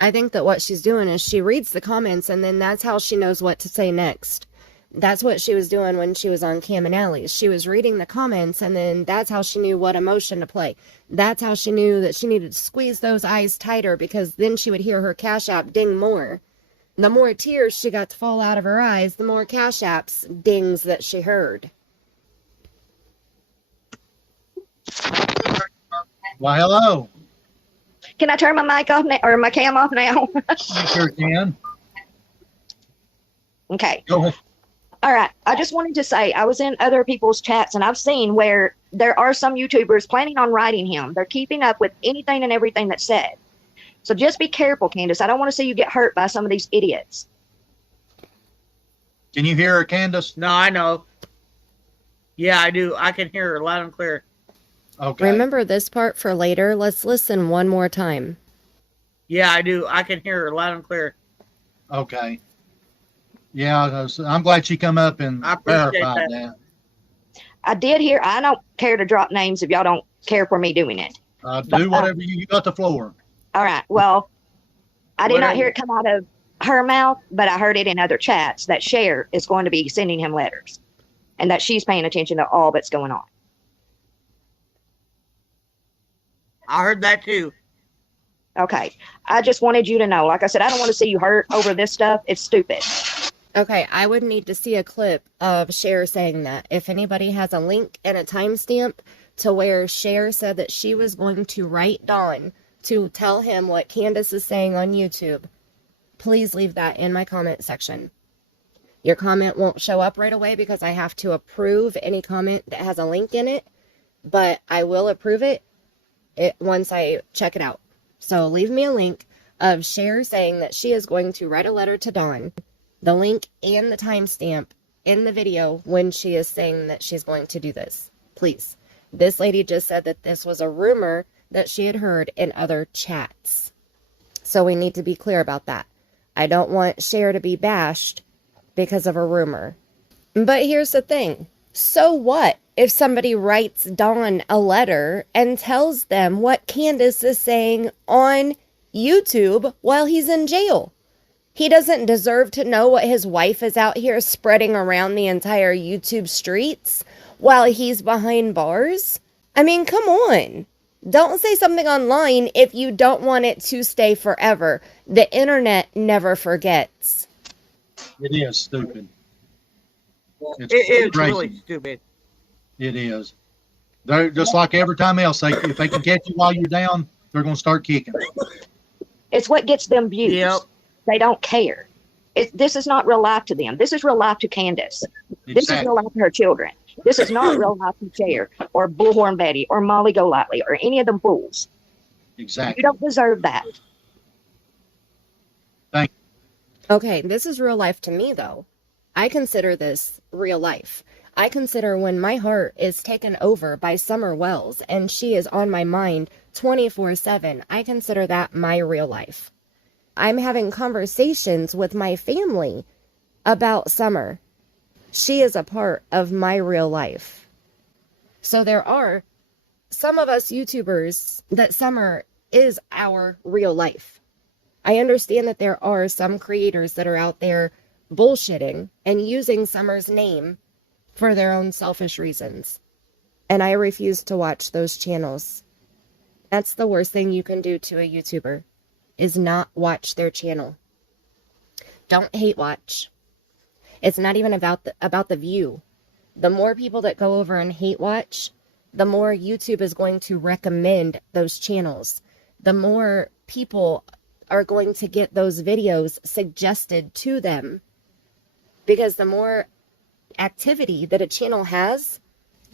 I think that what she's doing is she reads the comments and then that's how she knows what to say next. That's what she was doing when she was on Cam and Allie's. She was reading the comments and then that's how she knew what emotion to play. That's how she knew that she needed to squeeze those eyes tighter because then she would hear her Cash App ding more. The more tears she got to fall out of her eyes, the more Cash Apps dings that she heard. Why, hello. Can I turn my mic off now, or my cam off now? You sure can. Okay. Go ahead. All right. I just wanted to say I was in other people's chats, and I've seen where there are some YouTubers planning on writing him. They're keeping up with anything and everything that's said. So just be careful, Candace. I don't want to see you get hurt by some of these idiots. Can you hear her, Candace? No, I know. Yeah, I do. I can hear her loud and clear. Okay. Remember this part for later? Let's listen one more time. Yeah, I do. I can hear her loud and clear. Okay. Yeah, I'm glad she come up and I appreciate verified that. that. I did hear. I don't care to drop names if y'all don't care for me doing it. Do whatever you got the floor. All right. Well, I did not Whatever. hear it come out of her mouth, but I heard it in other chats that Cher is going to be sending him letters and that she's paying attention to all that's going on. I heard that too. Okay. I just wanted you to know. Like I said, I don't want to see you hurt over this stuff. It's stupid. Okay, I would need to see a clip of Cher saying that. If anybody has a link and a timestamp to where Cher said that she was going to write Dawn to tell him what Candace is saying on YouTube, please leave that in my comment section. Your comment won't show up right away because I have to approve any comment that has a link in it, but I will approve it once I check it out. So leave me a link of Cher saying that she is going to write a letter to Dawn, the link and the timestamp in the video when she is saying that she's going to do this. Please. This lady just said that this was a rumor that she had heard in other chats. So we need to be clear about that. I don't want Cher to be bashed because of a rumor. But here's the thing. So what if somebody writes Dawn a letter and tells them what Candace is saying on YouTube while he's in jail? He doesn't deserve to know what his wife is out here spreading around the entire YouTube streets while he's behind bars. I mean, come on. Don't say something online if you don't want it to stay forever. The internet never forgets. It is stupid. It is crazy. really stupid. It is. They're just like every time else. If they can catch you while you're down, they're going to start kicking. It's what gets them views. Yep. They don't care. This is not real life to them. This is real life to Candace. This is Exactly. real life to her children. This is not real life to Cher or Bullhorn Betty or Molly Golightly or any of them fools. Exactly. You don't deserve that. Okay, this is real life to me, though. I consider this real life. I consider when my heart is taken over by Summer Wells and she is on my mind 24/7, I consider that my real life. I'm having conversations with my family about Summer. She is a part of my real life. So there are some of us YouTubers that Summer is our real life. I understand that there are some creators that are out there bullshitting and using Summer's name for their own selfish reasons. And I refuse to watch those channels. That's the worst thing you can do to a YouTuber, is not watch their channel. Don't hate watch. It's not even about the view. The more people that go over and hate watch, the more YouTube is going to recommend those channels. The more people are going to get those videos suggested to them. Because the more activity that a channel has,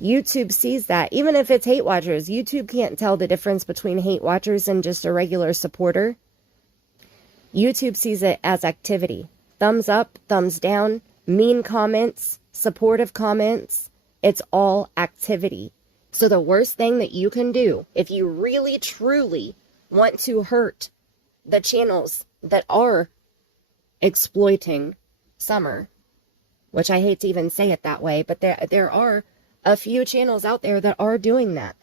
YouTube sees that. Even if it's hate watchers, YouTube can't tell the difference between hate watchers and just a regular supporter. YouTube sees it as activity. Thumbs up, thumbs down, mean comments, supportive comments. It's all activity. So the worst thing that you can do, if you really truly want to hurt the channels that are exploiting Summer, which I hate to even say it that way, but there are a few channels out there that are doing that.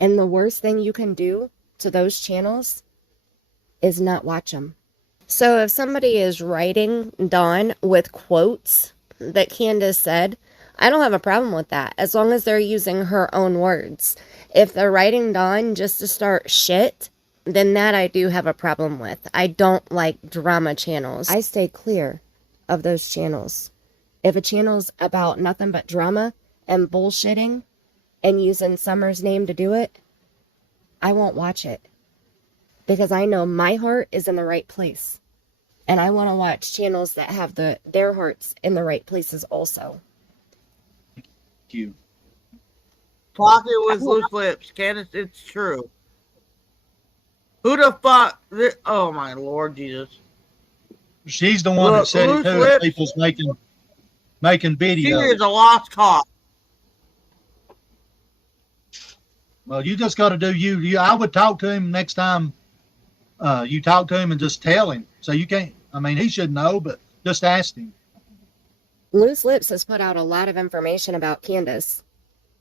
And the worst thing you can do to those channels is not watch them. So if somebody is writing Dawn with quotes that Candace said, I don't have a problem with that, as long as they're using her own words. If they're writing Dawn just to start shit, then that I do have a problem with. I don't like drama channels. I stay clear of those channels. If a channel's about nothing but drama and bullshitting and using Summer's name to do it, I won't watch it. Because I know my heart is in the right place. And I want to watch channels that have their hearts in the right places also. Thank you. Talking with loose lips. Candace, it's true. Who the fuck? Oh, my Lord Jesus. She's the one that Look, said it loose too. lips. People's making She videos. is a lost cause. Well, you just got to do you. I would talk to him next time you talk to him and just tell him. So you can't, I mean, he should know, but just ask him. Loose Lips has put out a lot of information about Candus.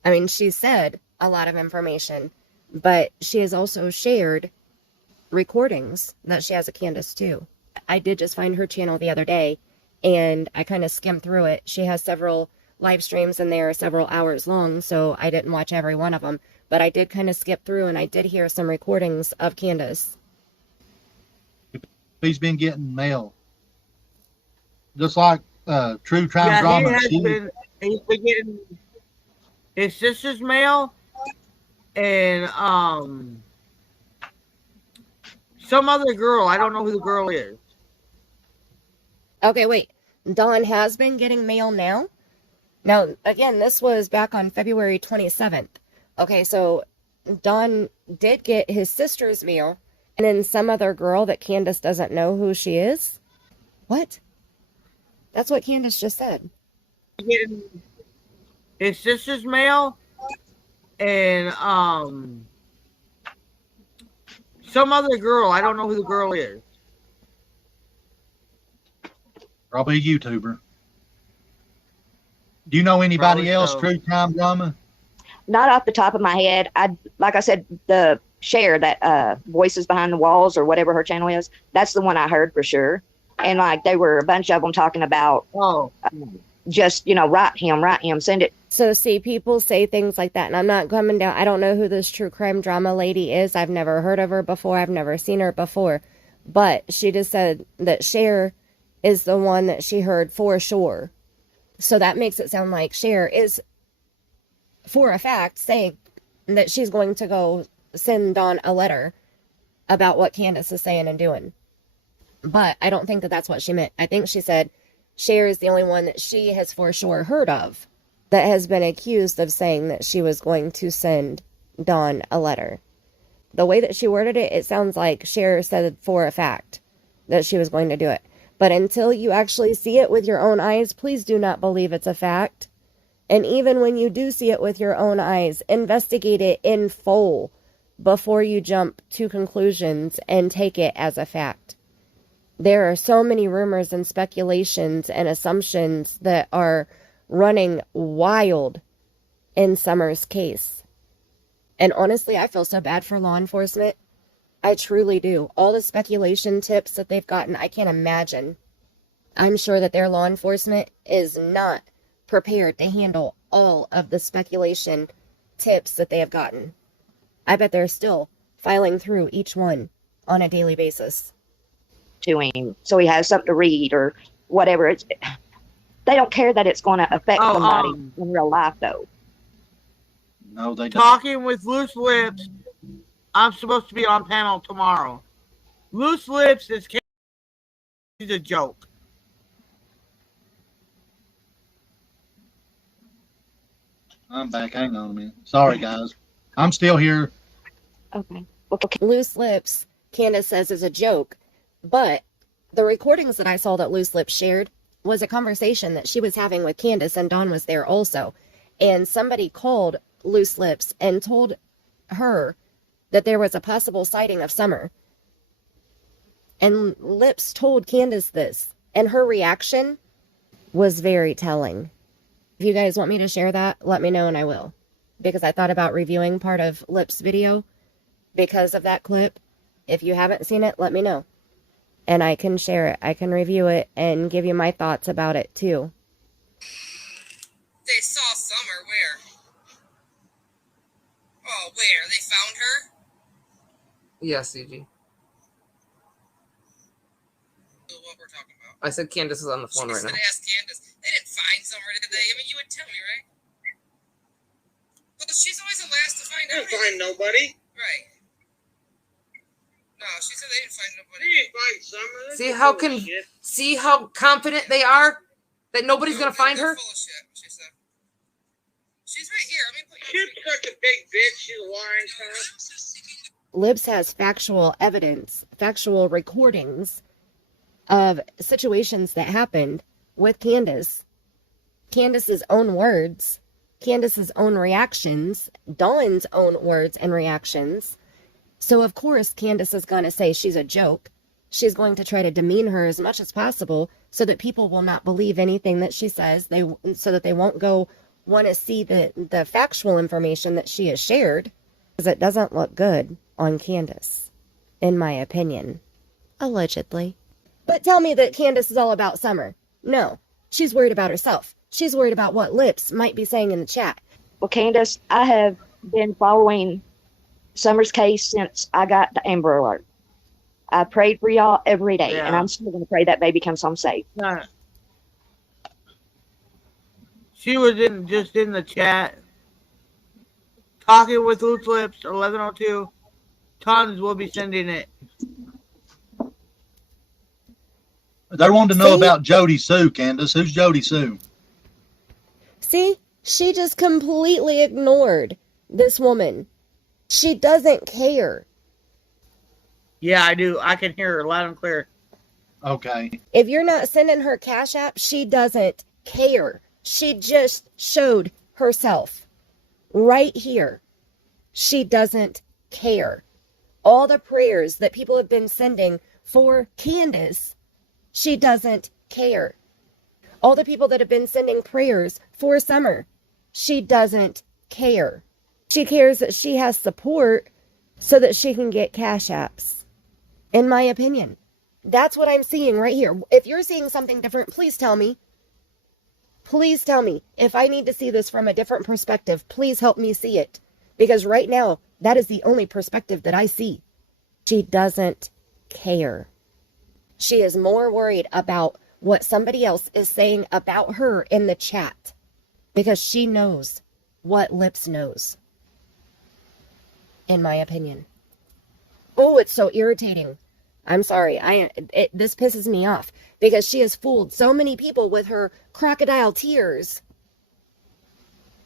I mean, she said a lot of information, but she has also shared recordings that she has of Candus too. I did just find her channel the other day, and I kind of skimmed through it. She has several live streams in there, several hours long, so I didn't watch every one of them, but I did kind of skip through, and I did hear some recordings of Candus. He's been getting mail. Just like true crime Yeah, drama. he's been getting his sister's mail and some other girl. I don't know who the girl is. Okay, wait. Dawn has been getting mail now? Now, again, this was back on February 27th. Okay, so Dawn did get his sister's mail, and then some other girl that Candus doesn't know who she is? What? That's what Candus just said. Getting his sister's mail and some other girl. I don't know who the girl is. Probably a YouTuber. Do you know anybody Probably else so. true crime drama? Not off the top of my head. Like I said, the share that Voices Behind the Walls or whatever her channel is, that's the one I heard for sure. And like they were a bunch of them talking about just, write him, send it. So see, people say things like that, and I'm not coming down. I don't know who this true crime drama lady is. I've never heard of her before. I've never seen her before. But she just said that Cher is the one that she heard for sure. So that makes it sound like Cher is, for a fact, saying that she's going to go send Dawn a letter about what Candus is saying and doing. But I don't think that that's what she meant. I think she said Cher is the only one that she has for sure heard of that has been accused of saying that she was going to send Dawn a letter. The way that she worded it, it sounds like Cher said for a fact that she was going to do it. But until you actually see it with your own eyes, please do not believe it's a fact. And even when you do see it with your own eyes, investigate it in full before you jump to conclusions and take it as a fact. There are so many rumors and speculations and assumptions that are running wild in Summer's case. And honestly, I feel so bad for law enforcement. I truly do. All the speculation tips that they've gotten, I can't imagine. I'm sure that their law enforcement is not prepared to handle all of the speculation tips that they have gotten. I bet they're still filing through each one on a daily basis. To him so he has something to read or whatever. They don't care that it's going to affect somebody in real life, though. No, they don't. Talking with Loose Lips. I'm supposed to be on panel tomorrow. Loose Lips is a joke. I'm back. Hang on a minute. Sorry, guys. I'm still here. Okay. Loose Lips, Candus says, is a joke. But the recordings that I saw that Loose Lips shared was a conversation that she was having with Candus, and Dawn was there also. And somebody called Loose Lips and told her that there was a possible sighting of Summer. And Lips told Candus this, and her reaction was very telling. If you guys want me to share that, let me know and I will. Because I thought about reviewing part of Lips' video because of that clip. If you haven't seen it, let me know. And I can share it. I can review it and give you my thoughts about it too. They saw Summer where? Oh, where? They found her? Yes, CG. What we're talking about. I said Candace is on the phone right now. I ask Candace. They didn't find Summer, did they? I mean, you would tell me, right? But she's always the last to find out. They didn't find nobody. Right. No, she said they didn't find nobody. They didn't find Summer. That's See how bullshit. see how confident they are that nobody's No, gonna find they're her? Full of shit, she said. She's right here. Let me put you. She's such a big bitch. She's lying, son. Libs has factual evidence, factual recordings of situations that happened with Candus. Candus's own words, Candus's own reactions, Dawn's own words and reactions. So of course Candus is going to say she's a joke. She's going to try to demean her as much as possible so that people will not believe anything that she says. So that they won't go want to see the factual information that she has shared, because it doesn't look good on Candus, in my opinion. Allegedly. But tell me that Candus is all about Summer. No, she's worried about herself. She's worried about what Lips might be saying in the chat. Well, Candace, I have been following Summer's case since I got the Amber Alert. I prayed for y'all every day, and I'm still going to pray that baby comes home safe. She was just in the chat talking with Loose Lips 1102. Tons will be sending it. They wanted to know about Jodi Sue, Candace. Who's Jodi Sue? See, she just completely ignored this woman. She doesn't care. Yeah, I do. I can hear her loud and clear. Okay. If you're not sending her Cash App, she doesn't care. She just showed herself right here. She doesn't care. All the prayers that people have been sending for Candus, she doesn't care. All the people that have been sending prayers for Summer, she doesn't care. She cares that she has support so that she can get Cash Apps. In my opinion, that's what I'm seeing right here. If you're seeing something different, please tell me. Please tell me. If I need to see this from a different perspective, please help me see it. Because right now, that is the only perspective that I see. She doesn't care. She is more worried about what somebody else is saying about her in the chat. Because she knows what Lips knows. In my opinion. Oh, it's so irritating. I'm sorry. This pisses me off. Because she has fooled so many people with her crocodile tears.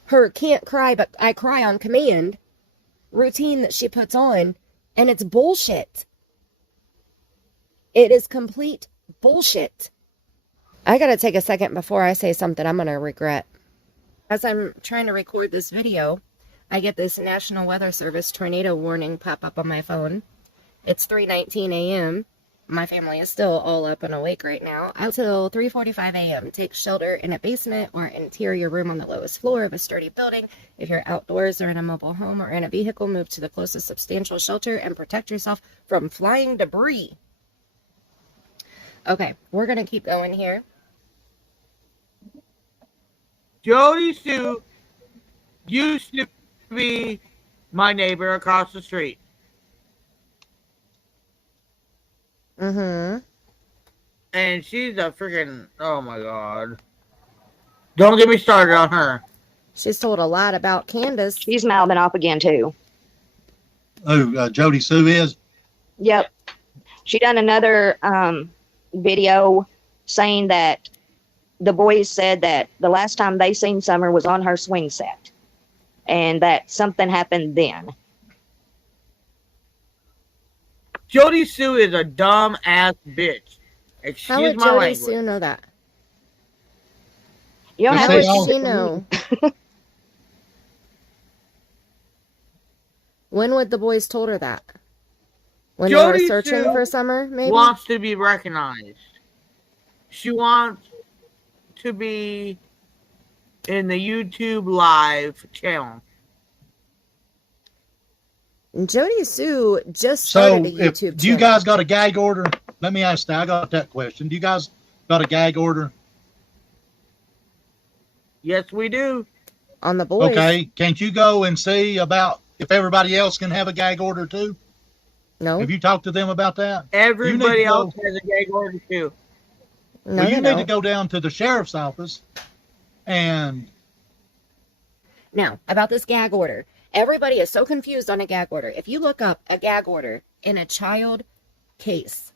Her can't cry, but I cry on command routine that she puts on. And it's bullshit. It is complete bullshit. I gotta take a second before I say something I'm gonna regret. As I'm trying to record this video, I get this National Weather Service tornado warning pop up on my phone. It's 3:19 a.m. My family is still all up and awake right now. Until 3:45 a.m. Take shelter in a basement or interior room on the lowest floor of a sturdy building. If you're outdoors or in a mobile home or in a vehicle, move to the closest substantial shelter and protect yourself from flying debris. Okay, we're going to keep going here. Jodi Sue used to be my neighbor across the street. Mm-hmm. And she's a freaking, oh my God. Don't get me started on her. She's told a lot about Candus. She's mouthing off again, too. Oh, Jodi Sue is? Yep. She done another video saying that the boys said that the last time they seen Summer was on her swing set. And that something happened then. Jodi Sue is a dumb ass bitch. Excuse How would my Jodi language. Sue know that? You don't Yes, have How they to would all- she know? When would the boys told her that? When they were Jodi searching Sue for Summer, maybe? wants to be recognized. She wants to be in the YouTube live channel. Jodi Sue just So, started a if, YouTube do you channel. guys got a gag order? Let me ask that. I got that question. Do you guys got a gag order? Yes, we do. On the boys. Okay. Can't you go and see about if everybody else can have a gag order too? No. Have you talked to them about that? Everybody go- else has a gag order too. No, Well, they you need to don't. go down to the sheriff's office and Now, about this gag order. Everybody is so confused on a gag order. If you look up a gag order in a child case.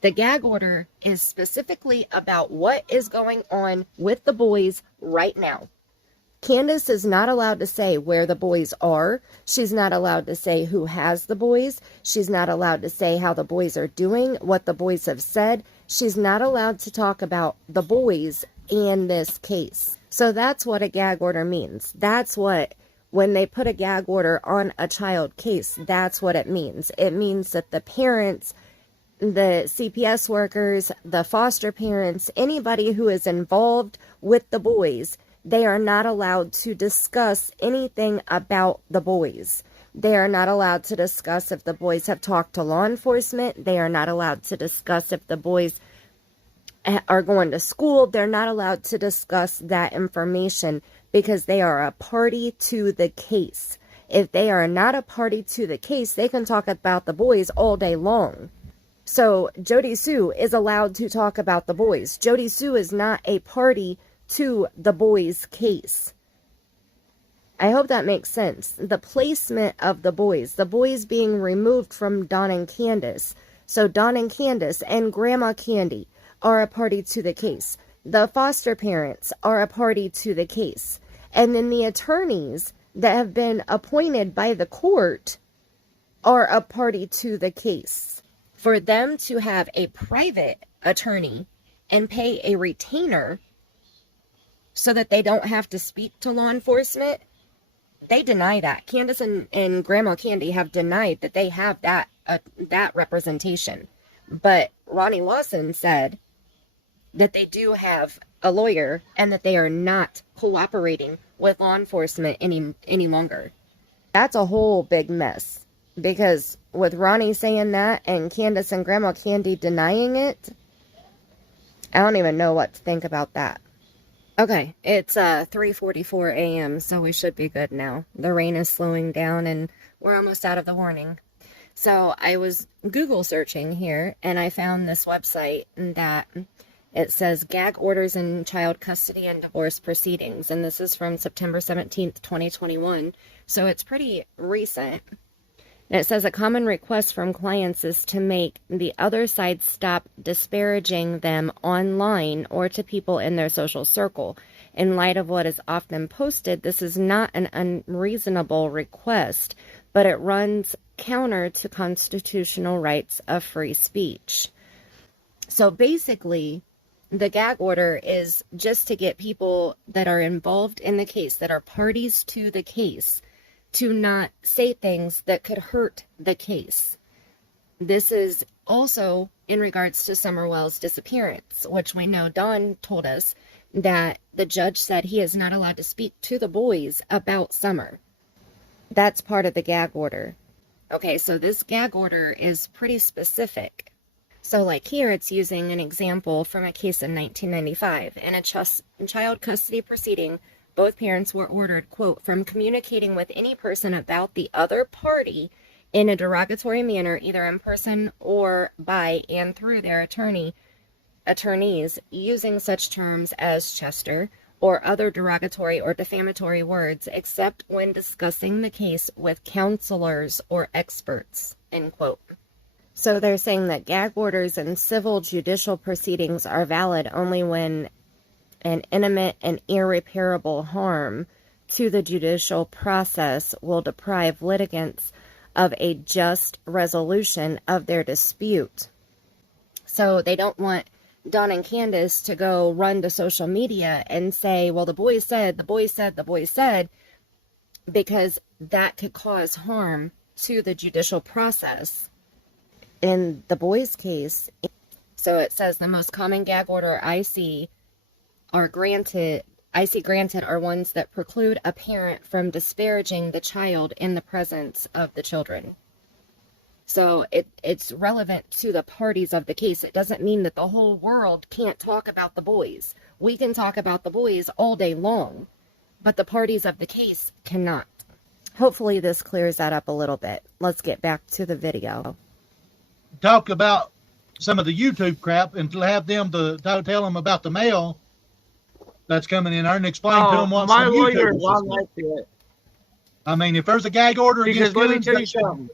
The gag order is specifically about what is going on with the boys right now. Candus is not allowed to say where the boys are. She's not allowed to say who has the boys. She's not allowed to say how the boys are doing, what the boys have said. She's not allowed to talk about the boys in this case. So that's what a gag order means. That's what, when they put a gag order on a child case, that's what it means. It means that the parents, the CPS workers, the foster parents, anybody who is involved with the boys, they are not allowed to discuss anything about the boys. They are not allowed to discuss if the boys have talked to law enforcement. They are not allowed to discuss if the boys are going to school. They're not allowed to discuss that information because they are a party to the case. If they are not a party to the case, they can talk about the boys all day long. So Jodi Sue is allowed to talk about the boys. Jodi Sue is not a party to the boys' case. I hope that makes sense. The placement of the boys being removed from Don and Candus. So Don and Candus and Grandma Candy are a party to the case. The foster parents are a party to the case. And then the attorneys that have been appointed by the court are a party to the case. For them to have a private attorney and pay a retainer so that they don't have to speak to law enforcement, they deny that. Candus and Grandma Candy have denied that they have that representation. But Ronnie Lawson said that they do have a lawyer and that they are not cooperating with law enforcement any longer. That's a whole big mess. Because with Ronnie saying that and Candus and Grandma Candy denying it, I don't even know what to think about that. Okay, it's 3:44 a.m., so we should be good now. The rain is slowing down and we're almost out of the warning. So I was Google searching here and I found this website that it says gag orders in child custody and divorce proceedings. And this is from September 17th, 2021. So it's pretty recent. And it says a common request from clients is to make the other side stop disparaging them online or to people in their social circle. In light of what is often posted, this is not an unreasonable request, but it runs counter to constitutional rights of free speech. So basically, the gag order is just to get people that are involved in the case, that are parties to the case, to not say things that could hurt the case. This is also in regards to Summer Wells' disappearance, which we know Dawn told us that the judge said he is not allowed to speak to the boys about Summer. That's part of the gag order. Okay, so this gag order is pretty specific. So like here, it's using an example from a case in 1995. In a child custody proceeding, both parents were ordered, quote, from communicating with any person about the other party in a derogatory manner, either in person or by and through their attorneys, using such terms as Chester or other derogatory or defamatory words, except when discussing the case with counselors or experts, end quote. So they're saying that gag orders in civil judicial proceedings are valid only when an intimate and irreparable harm to the judicial process will deprive litigants of a just resolution of their dispute. So they don't want Dawn and Candus to go run to social media and say, well, the boys said, because that could cause harm to the judicial process. In the boys' case, so it says the most common gag order I see granted are ones that preclude a parent from disparaging the child in the presence of the children. So it's relevant to the parties of the case. It doesn't mean that the whole world can't talk about the boys. We can talk about the boys all day long, but the parties of the case cannot. Hopefully this clears that up a little bit. Let's get back to the video. Talk about some of the YouTube crap and have them to tell them about the mail that's coming in there and explain to them what my some lawyer YouTubers is on that shit. I mean, if there's a gag order Because against let me guns, tell you they something.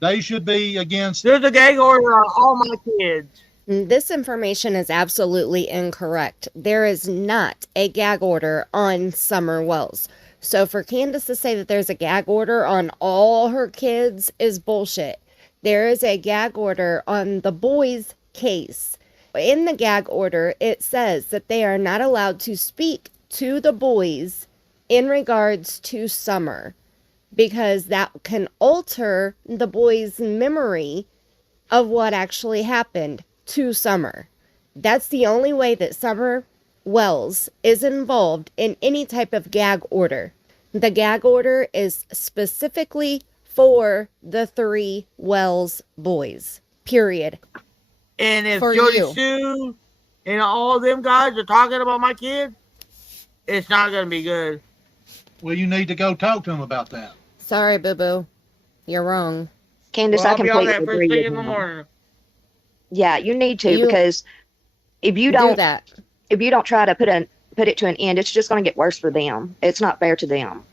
They should be against. There's a gag order on all my kids. This information is absolutely incorrect. There is not a gag order on Summer Wells. So for Candus to say that there's a gag order on all her kids is bullshit. There is a gag order on the boys' case. In the gag order, it says that they are not allowed to speak to the boys in regards to Summer, because that can alter the boys' memory of what actually happened to Summer. That's the only way that Summer Wells is involved in any type of gag order. The gag order is specifically for the 3 Wells boys, period. And if For Jodi you. Sue and all them guys are talking about my kids, it's not going to be good. Well, you need to go talk to them about that. Sorry, boo-boo. You're wrong. Candace, Well, I I'll be on completely that first agree thing with in the you. morning. Yeah, you need to, You- because if you Do don't that. if you don't try to put it to an end, it's just going to get worse for them. It's not fair to them.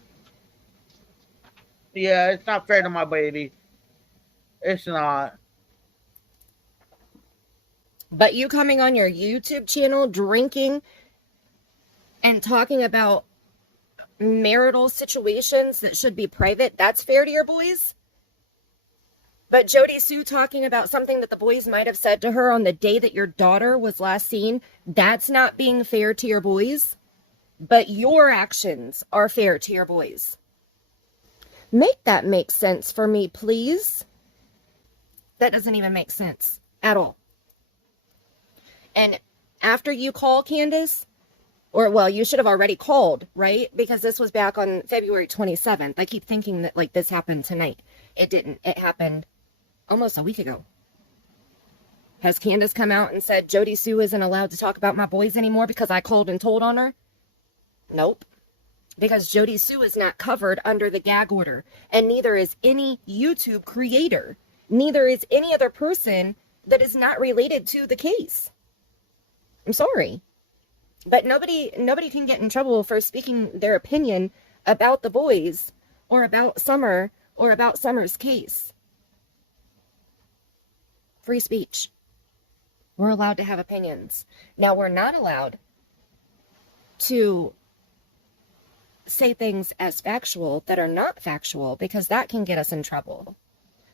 Yeah, it's not fair to my baby. It's not. But you coming on your YouTube channel, drinking, and talking about marital situations that should be private, that's fair to your boys? But Jodi Sue talking about something that the boys might have said to her on the day that your daughter was last seen, that's not being fair to your boys? But your actions are fair to your boys. Make that make sense for me, please. That doesn't even make sense at all. And after you call Candus, or well, you should have already called, right? Because this was back on February 27th. I keep thinking that like this happened tonight. It didn't. It happened almost a week ago. Has Candus come out and said Jodi Sue isn't allowed to talk about my boys anymore because I called and told on her? Nope. Because Jodi Sue is not covered under the gag order, and neither is any YouTube creator. Neither is any other person that is not related to the case. I'm sorry. But nobody can get in trouble for speaking their opinion about the boys or about Summer or about Summer's case. Free speech. We're allowed to have opinions. Now, we're not allowed to say things as factual that are not factual, because that can get us in trouble.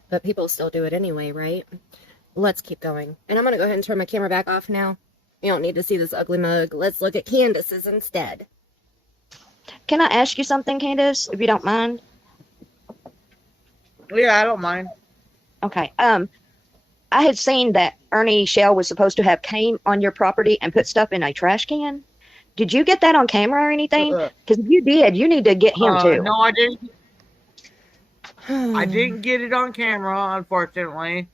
But people still do it anyway, right? Let's keep going. And I'm going to go ahead and turn my camera back off now. You don't need to see this ugly mug. Let's look at Candus's instead. Can I ask you something, Candace, if you don't mind? Yeah, I don't mind. Okay. I had seen that Ernie Shell was supposed to have came on your property and put stuff in a trash can. Did you get that on camera or anything? Because if you did, you need to get him too. No, I didn't. I didn't get it on camera, unfortunately.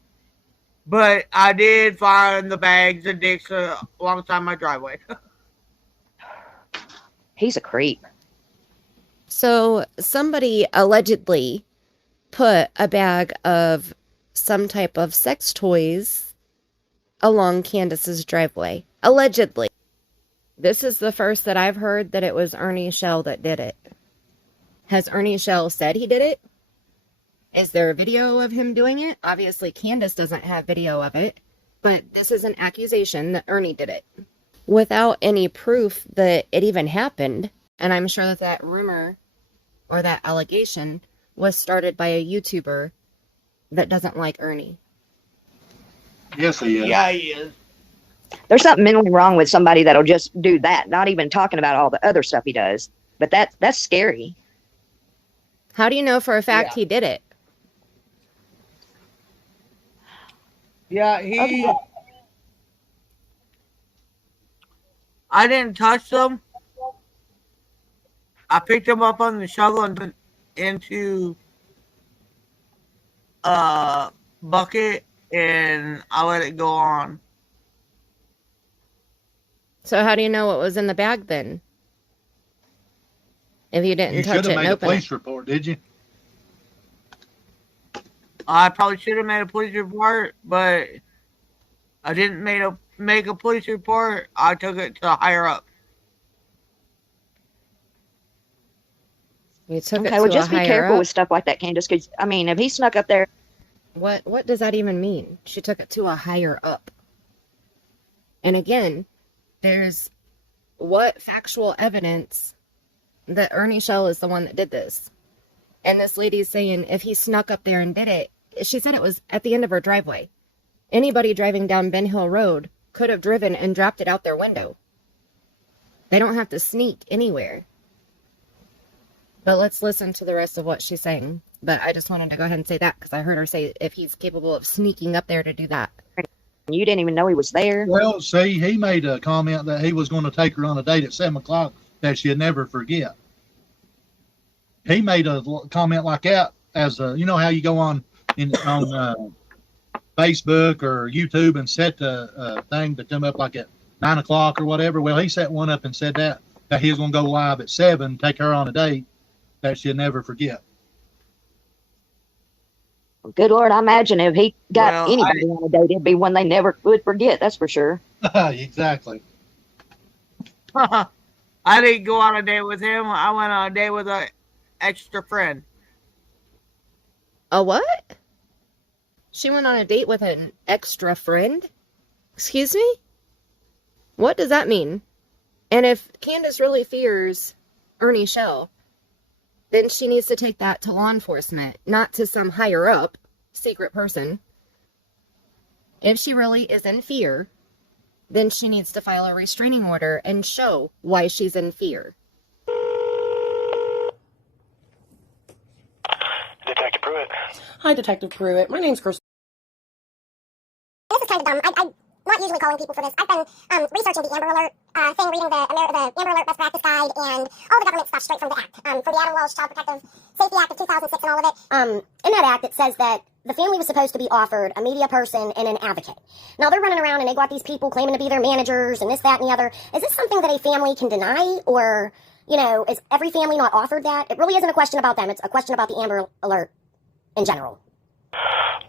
But I did find the bags and dicks alongside my driveway. He's a creep. So somebody allegedly put a bag of some type of sex toys along Candus's driveway. Allegedly. This is the first that I've heard that it was Ernie Shell that did it. Has Ernie Shell said he did it? Is there a video of him doing it? Obviously, Candus doesn't have video of it, but this is an accusation that Ernie did it. Without any proof that it even happened, and I'm sure that that rumor or that allegation was started by a YouTuber that doesn't like Ernie. Yes, he is. Yeah, he is. There's something mentally wrong with somebody that'll just do that, not even talking about all the other stuff he does. But that's scary. How do you know for a fact Yeah. he did it? Yeah, I didn't touch them. I picked them up on the shovel and put into a bucket, and I let it go on. So how do you know what was in the bag then? If you didn't You touch should it have and made a open it. police report, did you? I probably should have made a police report, but I didn't make a police report. I took it to higher up. You took it Okay, to well, a just be higher careful up. with stuff like that, Candace, because, I mean, if he snuck up there, What does that even mean? She took it to a higher up. And again, there's what factual evidence that Ernie Shell is the one that did this. And this lady's saying if he snuck up there and did it, she said it was at the end of her driveway. Anybody driving down Ben Hill Road could have driven and dropped it out their window. They don't have to sneak anywhere. But let's listen to the rest of what she's saying. But I just wanted to go ahead and say that because I heard her say if he's capable of sneaking up there to do that. You didn't even know he was there. Well, see, he made a comment that he was going to take her on a date at 7 o'clock that she'd never forget. He made a comment like that as a, you know how you go on Facebook or YouTube and set the thing to come up like at 9 o'clock or whatever. Well, he set one up and said that he was going to go live at 7, take her on a date that she'd never forget. Good Lord, I imagine if he got anybody on a date, it'd be one they never would forget. That's for sure. Exactly. I didn't go on a date with him. I went on a date with an extra friend. A what? She went on a date with an extra friend? Excuse me? What does that mean? And if Candus really fears Ernie Shell, then she needs to take that to law enforcement, not to some higher up secret person. If she really is in fear, then she needs to file a restraining order and show why she's in fear. Detective Pruitt. Hi, Detective Pruitt. My name's Chris. This is kind of dumb. I'm not usually calling people for this. I've been researching the Amber Alert thing, reading the Amber Alert Best Practice Guide, and all the government stuff straight from the Act. For the Adam Walsh Child Protective Safety Act of 2006 and all of it. In that Act, it says that the family was supposed to be offered a media person and an advocate. Now, they're running around and they got these people claiming to be their managers and this, that, and the other. Is this something that a family can deny? Or, you know, is every family not offered that? It really isn't a question about them. It's a question about the Amber Alert in general.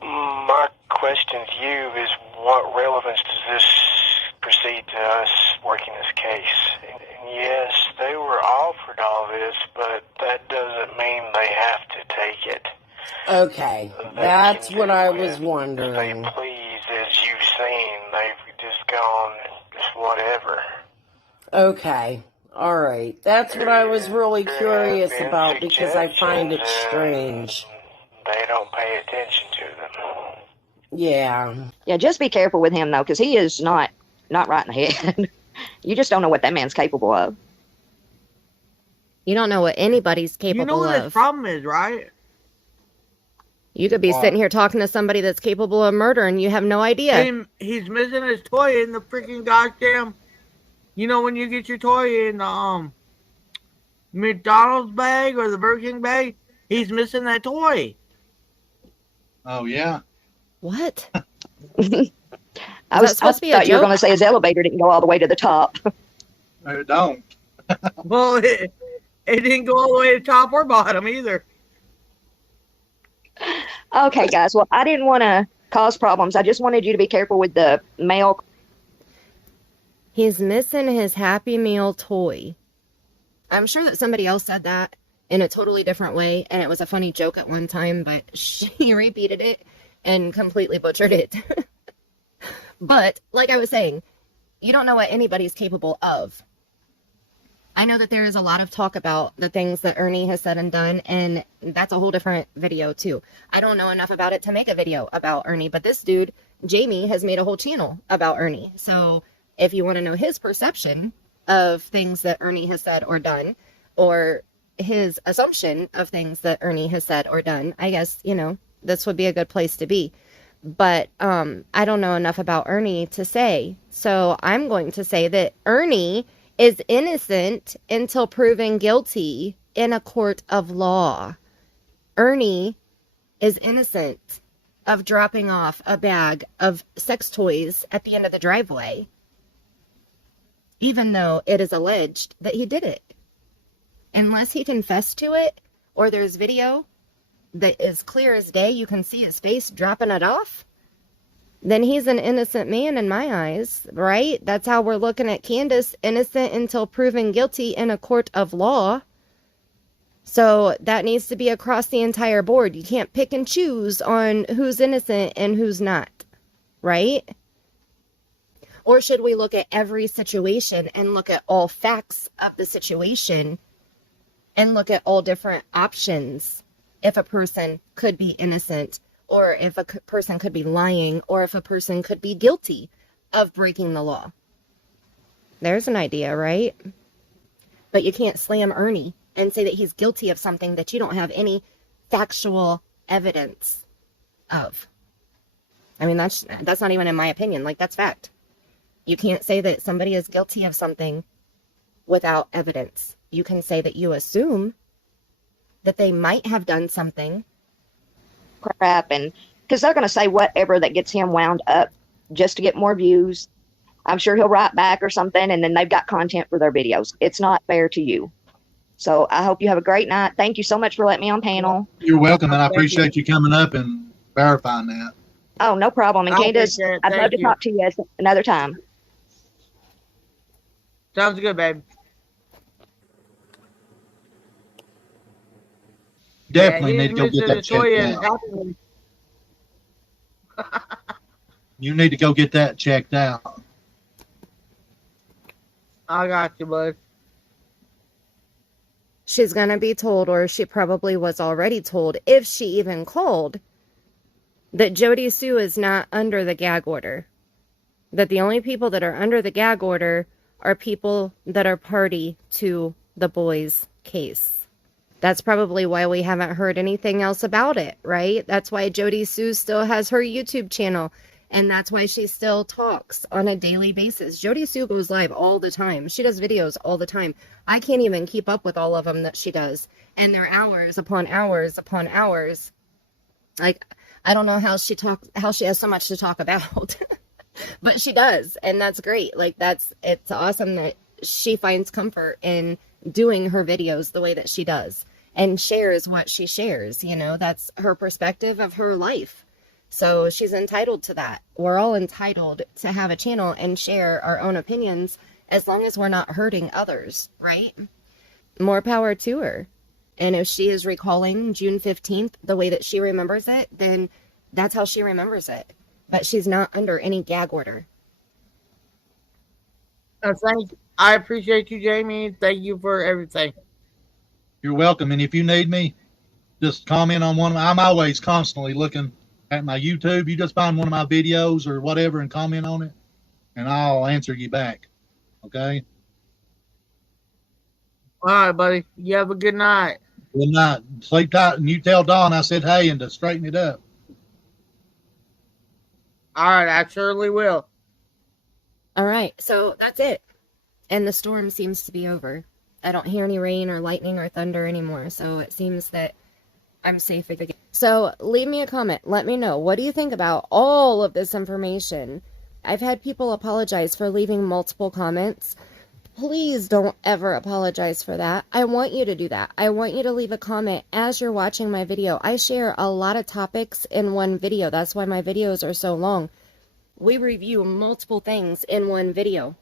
My question to you is, what relevance does this proceed to us working this case? And yes, they were offered all this, but that doesn't mean they have to take it. Okay, that's what I was wondering. They please, as you've seen, they've just gone just whatever. Okay, all right. That's what I was really curious about because I find it strange. They don't pay attention to them. Yeah. Yeah, just be careful with him, though, because he is not right in the head. You just don't know what that man's capable of. You don't know what anybody's capable of. You know what his problem is, right? You could be sitting here talking to somebody that's capable of murder and you have no idea. He's missing his toy in the freaking goddamn... You know when you get your toy in the McDonald's bag or the Burger King bag? He's missing that toy. Oh, yeah. What? I thought you were going to say his elevator didn't go all the way to the top. It don't. Well, it didn't go all the way to top or bottom either. Okay, guys. Well, I didn't want to cause problems. I just wanted you to be careful with the mail. He's missing his Happy Meal toy. I'm sure that somebody else said that in a totally different way, and it was a funny joke at one time, but she repeated it and completely butchered it. But, like I was saying, you don't know what anybody's capable of. I know that there is a lot of talk about the things that Ernie has said and done, and that's a whole different video, too. I don't know enough about it to make a video about Ernie, but this dude, Jamie, has made a whole channel about Ernie. So, if you want to know his perception of things that Ernie has said or done, or his assumption of things that Ernie has said or done, I guess, you know, this would be a good place to be. But I don't know enough about Ernie to say. So I'm going to say that Ernie is innocent until proven guilty in a court of law. Ernie is innocent of dropping off a bag of sex toys at the end of the driveway, even though it is alleged that he did it. Unless he confessed to it, or there's video that is clear as day, you can see his face dropping it off, then he's an innocent man in my eyes, right? That's how we're looking at Candus, innocent until proven guilty in a court of law. So that needs to be across the entire board. You can't pick and choose on who's innocent and who's not, right? Or should we look at every situation and look at all facts of the situation and look at all different options if a person could be innocent, or if a person could be lying, or if a person could be guilty of breaking the law? There's an idea, right? But you can't slam Ernie and say that he's guilty of something that you don't have any factual evidence of. I mean, that's not even in my opinion. Like, that's fact. You can't say that somebody is guilty of something without evidence. You can say that you assume that they might have done something. Crap, and because they're going to say whatever that gets him wound up just to get more views. I'm sure he'll write back or something, and then they've got content for their videos. It's not fair to you. So I hope you have a great night. Thank you so much for letting me on panel. You're welcome, and I appreciate you coming up and verifying that. Oh, no problem. And Candus, I'd love to talk to you another time. Sounds good, babe. Definitely need to go get that checked out. You need to go get that checked out. I got you, bud. She's going to be told, or she probably was already told, if she even called, that Jodi Sue is not under the gag order. That the only people that are under the gag order are people that are party to the boys' case. That's probably why we haven't heard anything else about it, right? That's why Jodi Sue still has her YouTube channel, and that's why she still talks on a daily basis. Jodi Sue goes live all the time. She does videos all the time. I can't even keep up with all of them that she does, and they're hours upon hours upon hours. Like, I don't know how she has so much to talk about. But she does, and that's great. Like, it's awesome that she finds comfort in doing her videos the way that she does and shares what she shares. You know, that's her perspective of her life. So she's entitled to that. We're all entitled to have a channel and share our own opinions as long as we're not hurting others, right? More power to her. And if she is recalling June 15th the way that she remembers it, then that's how she remembers it. But she's not under any gag order. I appreciate you, Jamie. Thank you for everything. You're welcome. And if you need me, just comment on one of my, I'm always constantly looking at my YouTube. You just find one of my videos or whatever and comment on it, and I'll answer you back. Okay? All right, buddy. You have a good night. Good night. Sleep tight, and you tell Dawn I said hey and to straighten it up. All right, I surely will. All right, so that's it. And the storm seems to be over. I don't hear any rain or lightning or thunder anymore, so it seems that I'm safe again. So leave me a comment. Let me know. What do you think about all of this information? I've had people apologize for leaving multiple comments. Please don't ever apologize for that. I want you to do that. I want you to leave a comment as you're watching my video. I share a lot of topics in one video. That's why my videos are so long. We review multiple things in one video.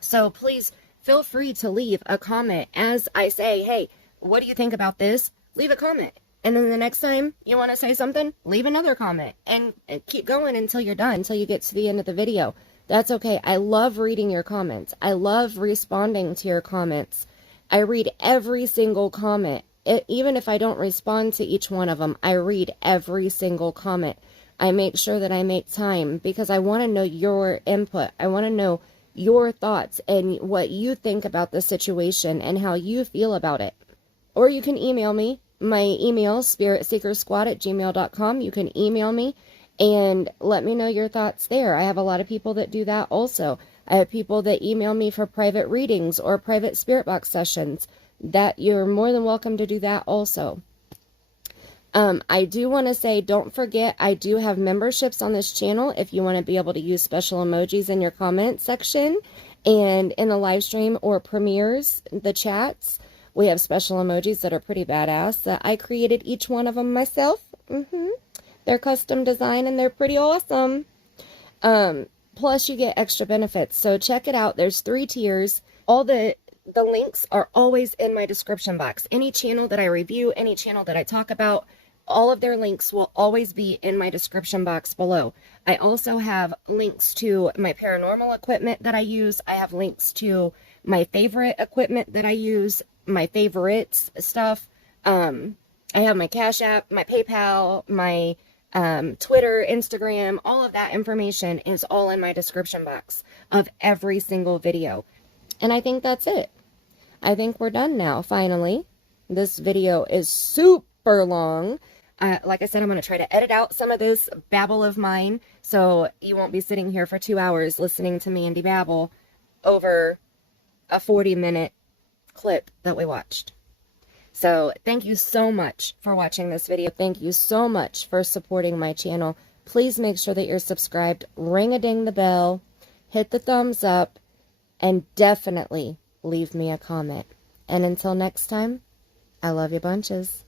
So please feel free to leave a comment as I say, hey, what do you think about this? Leave a comment. And then the next time you want to say something, leave another comment. And keep going until you're done, until you get to the end of the video. That's okay. I love reading your comments. I love responding to your comments. I read every single comment. Even if I don't respond to each one of them, I read every single comment. I make sure that I make time because I want to know your input. I want to know your thoughts and what you think about the situation and how you feel about it. Or you can email me. My email, spiritseekersquad@gmail.com. You can email me and let me know your thoughts there. I have a lot of people that do that also. I have people that email me for private readings or private spirit box sessions. That you're more than welcome to do that also. I do want to say, don't forget, I do have memberships on this channel if you want to be able to use special emojis in your comment section and in the live stream or premieres, the chats. We have special emojis that are pretty badass that I created each one of them myself. They're custom design and they're pretty awesome. Plus you get extra benefits. So check it out. There's 3 tiers. All the the links are always in my description box. Any channel that I review, any channel that I talk about, all of their links will always be in my description box below. I also have links to my paranormal equipment that I use. I have links to my favorite equipment that I use, my favorites stuff. I have my Cash App, my PayPal, my Twitter, Instagram, all of that information is all in my description box of every single video. And I think that's it. I think we're done now, finally. This video is super long. Like I said, I'm going to try to edit out some of this babble of mine, so you won't be sitting here for 2 hours listening to me and babble over a 40-minute clip that we watched. So thank you so much for watching this video. Thank you so much for supporting my channel. Please make sure that you're subscribed. Ring-a-ding the bell. Hit the thumbs up. And definitely leave me a comment. And until next time, I love you bunches.